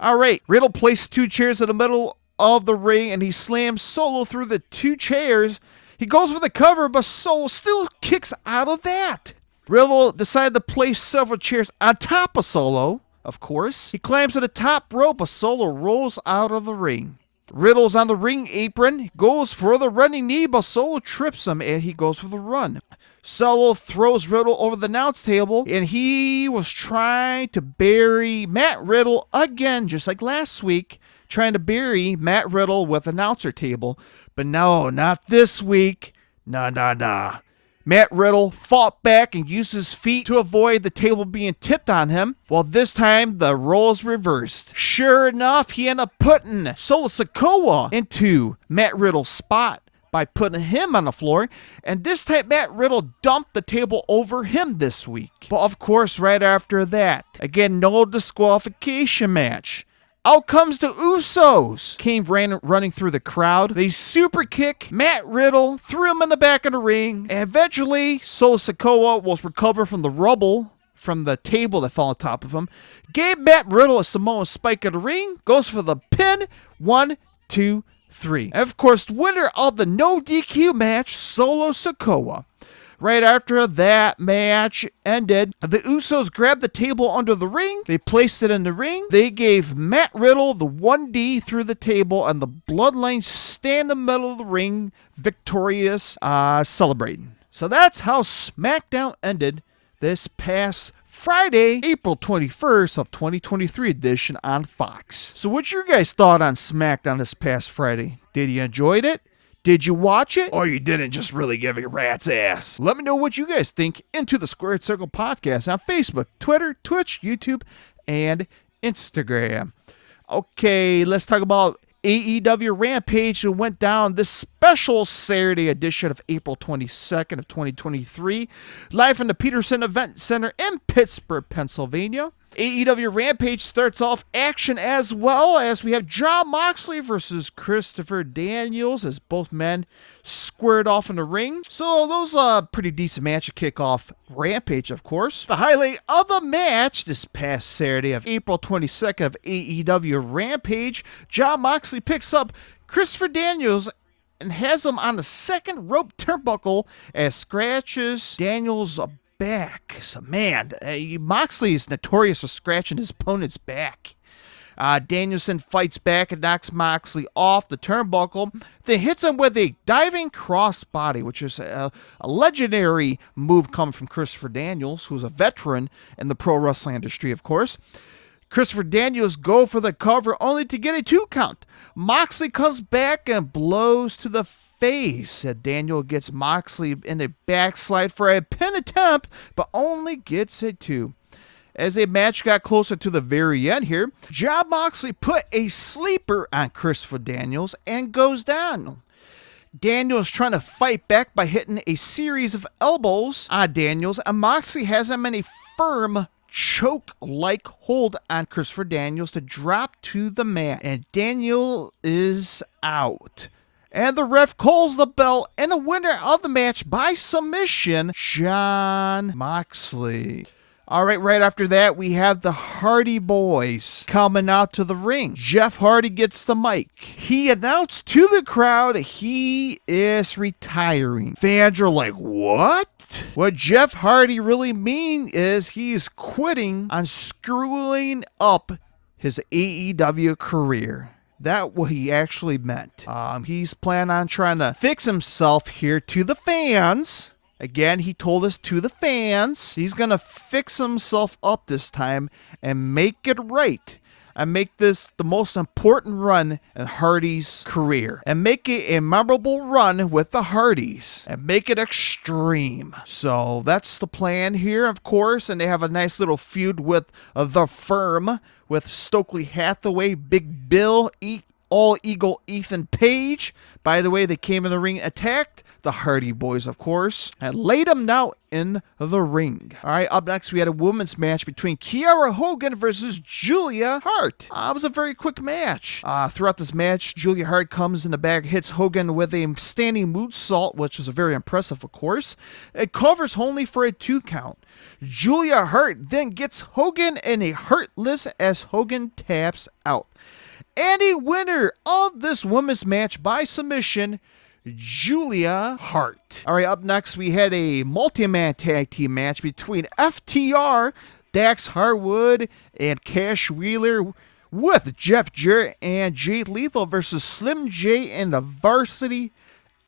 All right, Riddle placed two chairs in the middle of the ring and he slams Solo through the two chairs. He goes for the cover, but Solo still kicks out of that. Riddle decided to place several chairs on top of Solo, of course. He climbs to the top rope, but Solo rolls out of the ring. Riddle's on the ring apron, goes for the running knee, but Solo trips him and he goes for the run. Solo throws Riddle over the announce table, and he was trying to bury Matt Riddle again, just like last week, trying to bury Matt Riddle with the announcer table. But no, not this week. Nah. Matt Riddle fought back and used his feet to avoid the table being tipped on him. Well, this time the roles reversed. Sure enough, he ended up putting Solo Sikoa into Matt Riddle's spot by putting him on the floor, and this time Matt Riddle dumped the table over him this week. But of course, right after that, again, no disqualification match. Out comes the Usos. Came running through the crowd. They super kick Matt Riddle, threw him in the back of the ring, and eventually Solo Sikoa was recovered from the rubble from the table that fell on top of him. Gave Matt Riddle a Samoan spike in the ring, goes for the pin. 1, 2, 3. And of course, the winner of the no DQ match, Solo Sikoa. Right after that match ended, the Usos grabbed the table under the ring. They placed it in the ring. They gave Matt Riddle the 1D through the table, and the Bloodline stand in the middle of the ring, victorious, celebrating. So that's how SmackDown ended this past Friday, April 21st of 2023 edition on Fox. So what's your guys' thought on SmackDown this past Friday? Did you enjoy it? Did you watch it? Or you didn't just really give a rat's ass? Let me know what you guys think into the Squared Circle Podcast on Facebook, Twitter, Twitch, YouTube, and Instagram. Okay, let's talk about AEW Rampage that went down this special Saturday edition of April 22nd of 2023, live from the Peterson Event Center in Pittsburgh, Pennsylvania. AEW Rampage starts off action as well as we have Jon Moxley versus Christopher Daniels as both men squared off in the ring. So those pretty decent match to kick off Rampage, of course. The highlight of the match this past Saturday of April 22nd of AEW Rampage, Jon Moxley picks up Christopher Daniels and has him on the second rope turnbuckle as scratches Daniels' back. So, man, Moxley is notorious for scratching his opponent's back. Danielson fights back and knocks Moxley off the turnbuckle, then hits him with a diving crossbody, which is a legendary move coming from Christopher Daniels, who's a veteran in the pro wrestling industry, of course. Christopher Daniels go for the cover only to get a 2 count. Moxley comes back and blows to the face. Daniel gets Moxley in the backslide for a pin attempt, but only gets a 2. As a match got closer to the very end here, Jon Moxley put a sleeper on Christopher Daniels and goes down. Daniels trying to fight back by hitting a series of elbows on Daniels, and Moxley has him in a firm choke-like hold on Christopher Daniels to drop to the mat, and Daniel is out. And the ref calls the bell, and the winner of the match by submission, Jon Moxley. All right, right after that, we have the Hardy Boys coming out to the ring. Jeff Hardy gets the mic. He announced to the crowd he is retiring. Fans are like, what? What Jeff Hardy really means is he's quitting on screwing up his AEW career. That's what he actually meant. He's planning on trying to fix himself here to the fans. Again, he told us to the fans. He's going to fix himself up this time and make it right. And make this the most important run in Hardy's career. And make it a memorable run with the Hardys. And make it extreme. So that's the plan here, of course. And they have a nice little feud with The Firm. With Stokely Hathaway, Big Bill, All Eagle Ethan Page. By the way, they came in the ring, attacked the Hardy Boys, of course, and laid them now in the ring. All right, up next, we had a women's match between Kiara Hogan versus Julia Hart. It was a very quick match. Throughout this match, Julia Hart comes in the back, hits Hogan with a standing moonsault, which was very impressive, of course. It covers only for a 2 count. Julia Hart then gets Hogan in a Heartless as Hogan taps out. And a winner of this women's match by submission, Julia Hart. All right, up next, we had a multi-man tag team match between FTR, Dax Harwood, and Cash Wheeler with Jeff Jarrett and Jay Lethal versus Slim J and the Varsity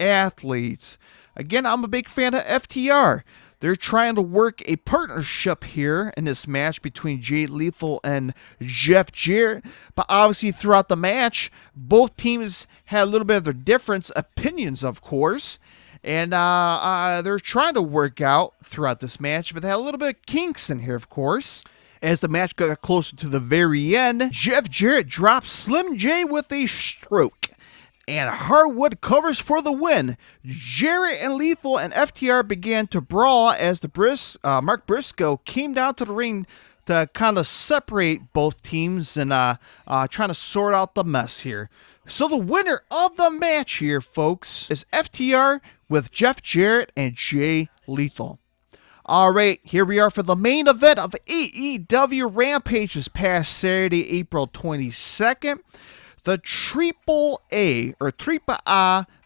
Athletes. Again, I'm a big fan of FTR. They're trying to work a partnership here in this match between Jay Lethal and Jeff Jarrett. But obviously throughout the match, both teams had a little bit of their different opinions, of course. And they're trying to work out throughout this match, but they had a little bit of kinks in here, of course. As the match got closer to the very end, Jeff Jarrett drops Slim J with a stroke. And Harwood covers for the win. Jarrett and Lethal and FTR began to brawl as the Mark Briscoe came down to the ring to kind of separate both teams and trying to sort out the mess here. So the winner of the match here, folks, is FTR with Jeff Jarrett and Jay Lethal. All right, here we are for the main event of AEW Rampage this past Saturday, April 22nd. The Triple A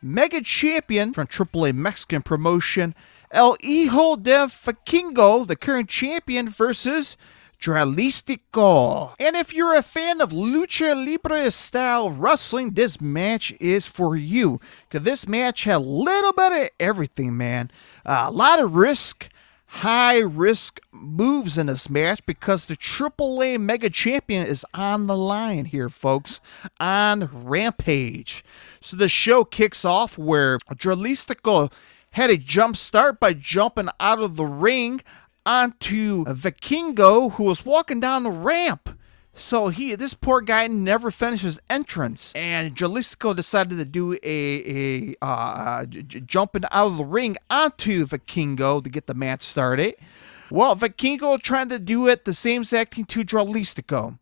Mega Champion from Triple A Mexican promotion, El Hijo de Vikingo, the current champion, versus Dralistico. And if you're a fan of Lucha Libre style wrestling, this match is for you. Because this match had a little bit of everything, man. A lot of risk, high risk moves in this match because the AAA Mega Champion is on the line here, folks, on Rampage. So the show kicks off where Dralistico had a jump start by jumping out of the ring onto Vikingo, who was walking down the ramp. So this poor guy never finished his entrance, and Dralistico decided to do a jumping out of the ring onto Vikingo to get the match started. Well, Vikingo tried to do it the same exact thing to Dralistico.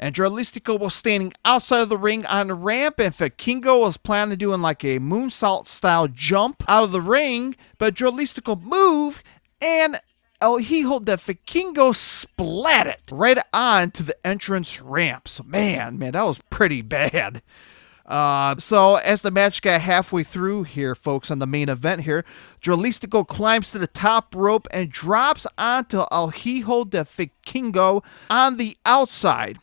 And Dralistico was standing outside of the ring on the ramp, and Vikingo was planning on doing like a moonsault style jump out of the ring, but Dralistico moved, and El Hijo de Vikingo splatted right onto the entrance ramp. So man, that was pretty bad. So as the match got halfway through here, folks, on the main event here, Dralistico climbs to the top rope and drops onto El Hijo de Vikingo on the outside.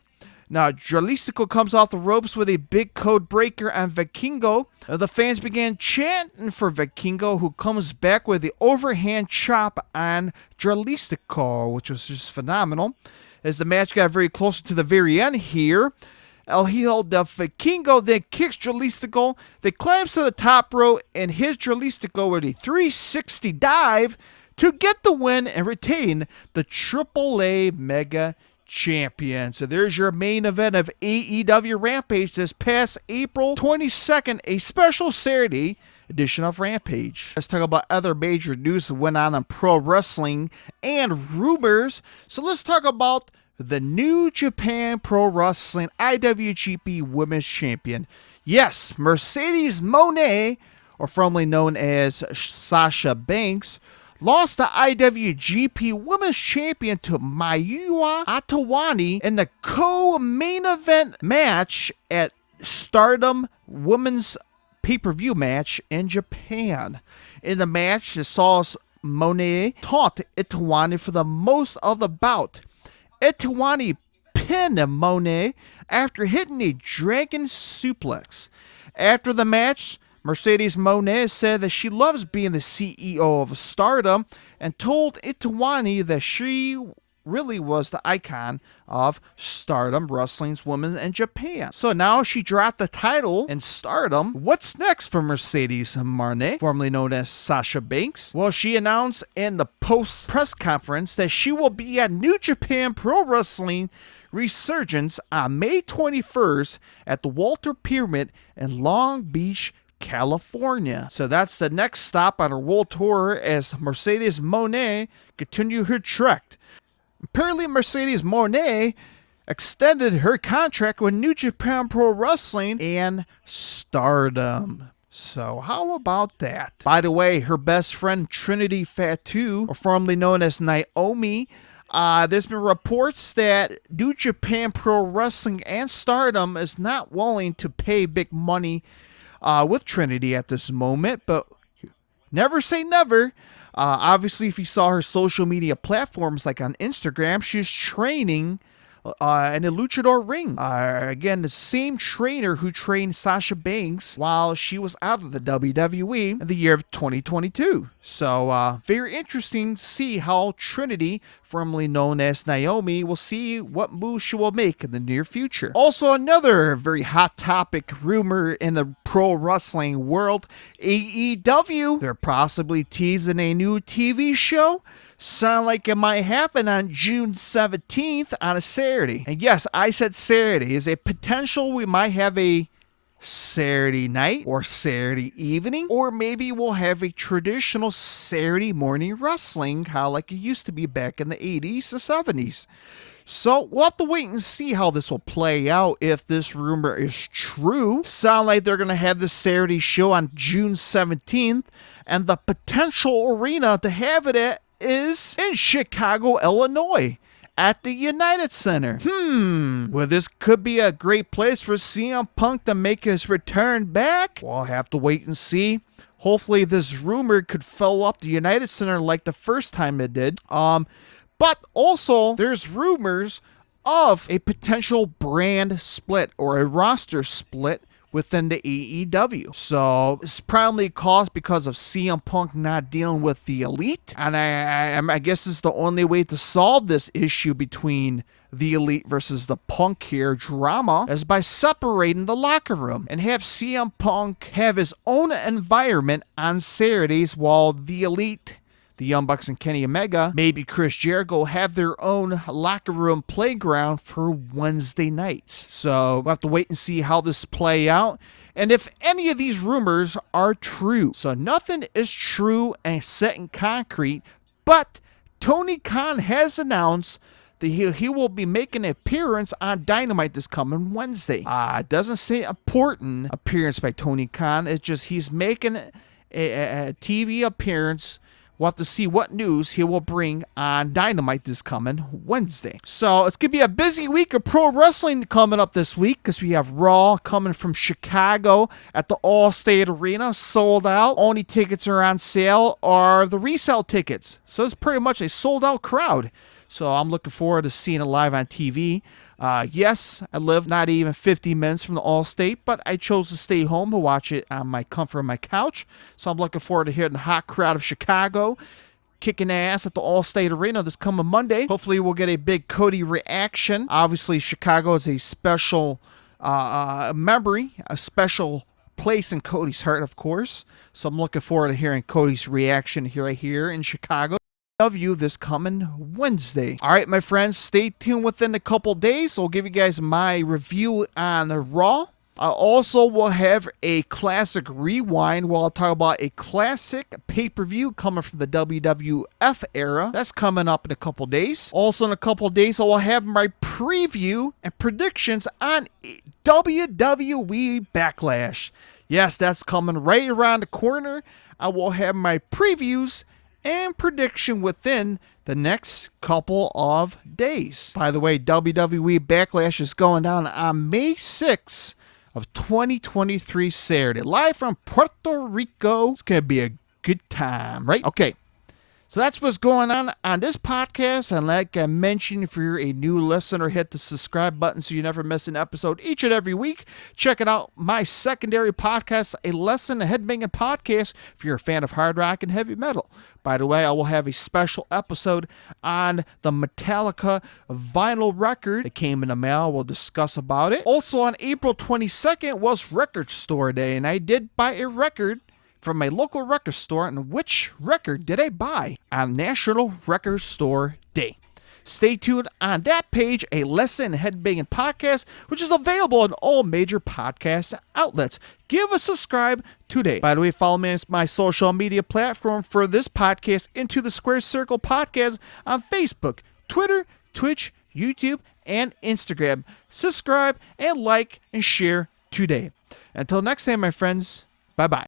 Now, Dralistico comes off the ropes with a big code breaker on Vikingo. The fans began chanting for Vikingo, who comes back with the overhand chop on Dralistico, which was just phenomenal. As the match got very close to the very end here, El Hijo de Vikingo then kicks Dralistico. They climbs to the top rope and hits Dralistico with a 360 dive to get the win and retain the AAA Mega Champion. So there's your main event of AEW Rampage this past April 22nd, a special Saturday edition of Rampage. Let's talk about other major news that went on in pro wrestling and rumors. So let's talk about the New Japan Pro Wrestling IWGP Women's Champion. Yes, Mercedes Moné, or formerly known as Sasha Banks, lost the IWGP Women's Champion to Mayua Atawani in the co-main event match at Stardom Women's pay-per-view match in Japan. In the match, this saw Moné taunt Atawani for the most of the bout. Atawani pinned Moné after hitting a dragon suplex. After the match, Mercedes Moné said that she loves being the CEO of Stardom and told Atawani that she really was the icon of Stardom Wrestling's women in Japan. So now she dropped the title in Stardom. What's next for Mercedes Moné, formerly known as Sasha Banks? Well, she announced in the post press conference that she will be at New Japan Pro Wrestling Resurgence on May 21st at the Walter Pyramid in Long Beach, California. So that's the next stop on her world tour as Mercedes Moné continue her trek. Apparently, Mercedes Moné extended her contract with New Japan Pro Wrestling and Stardom. So how about that? By the way, her best friend Trinity Fatu, or formerly known as Naomi, there's been reports that New Japan Pro Wrestling and Stardom is not willing to pay big money with Trinity at this moment, but never say never. Obviously, if you saw her social media platforms like on Instagram, she's training in a luchador ring. Again, the same trainer who trained Sasha Banks while she was out of the WWE in the year of 2022. So, very interesting to see how Trinity, formerly known as Naomi, will see what moves she will make in the near future. Also, another very hot topic rumor in the pro wrestling world, AEW. They're possibly teasing a new TV show. Sound like it might happen on June 17th on a Saturday. And yes, I said Saturday. Is a potential we might have a Saturday night or Saturday evening, or maybe we'll have a traditional Saturday morning wrestling, how like it used to be back in the 80s or 70s. So we'll have to wait and see how this will play out if this rumor is true. Sound like they're going to have this Saturday show on June 17th, and the potential arena to have it at is in Chicago, Illinois, at the United Center. Well, this could be a great place for CM Punk to make his return back. We'll have to wait and see Hopefully this rumor could fill up the United Center like the first time it did. But also there's rumors of a potential brand split or a roster split within the AEW. So it's probably caused because of CM Punk not dealing with the Elite. And I guess it's the only way to solve this issue between the Elite versus the Punk here drama is by separating the locker room and have CM Punk have his own environment on Saturdays while the Elite, the Young Bucks and Kenny Omega, maybe Chris Jericho, have their own locker room playground for Wednesday nights. So we'll have to wait and see how this play out and if any of these rumors are true. So nothing is true and set in concrete, but Tony Khan has announced that he will be making an appearance on Dynamite this coming Wednesday. It doesn't say important appearance by Tony Khan. It's just he's making a TV appearance. We'll have to see what news he will bring on Dynamite this coming Wednesday. So it's going to be a busy week of pro wrestling coming up this week because we have Raw coming from Chicago at the Allstate Arena, sold out. Only tickets are on sale are the resale tickets. So it's pretty much a sold out crowd. So I'm looking forward to seeing it live on TV. Yes, I live not even 50 minutes from the Allstate, but I chose to stay home to watch it on my comfort of my couch. So I'm looking forward to hearing the hot crowd of Chicago kicking ass at the Allstate Arena this coming Monday. Hopefully we'll get a big Cody reaction. Obviously, Chicago is a special memory, a special place in Cody's heart, of course. So I'm looking forward to hearing Cody's reaction here in Chicago of you this coming Wednesday. All right, my friends, stay tuned within a couple days. I'll give you guys my review on Raw. I also will have a classic rewind where I'll talk about a classic pay-per-view coming from the WWF era. That's coming up in a couple days. Also in a couple days, I will have my preview and predictions on WWE Backlash. Yes, that's coming right around the corner. I will have my previews and prediction within the next couple of days. By the way, WWE Backlash is going down on May 6th of 2023 Saturday, live from Puerto Rico. It's going to be a good time, right? Okay. So that's what's going on this podcast. And like I mentioned, if you're a new listener, hit the subscribe button so you never miss an episode each and every week. Check it out, my secondary podcast, A Lesson in Headbanging Podcast, if you're a fan of hard rock and heavy metal. By the way, I will have a special episode on the Metallica vinyl record that came in the mail. We'll discuss about it. Also on April 22nd was Record Store Day, and I did buy a record from my local record store. And which record did I buy on National Record Store Day? Stay tuned on that page, A Lesson in Headbanging Podcast, which is available on all major podcast outlets. Give a subscribe today. By the way, follow me on my social media platform for this podcast, Into the Square Circle Podcast, on Facebook, Twitter, Twitch, YouTube, and Instagram. Subscribe and like and share today. Until next time, my friends, bye-bye.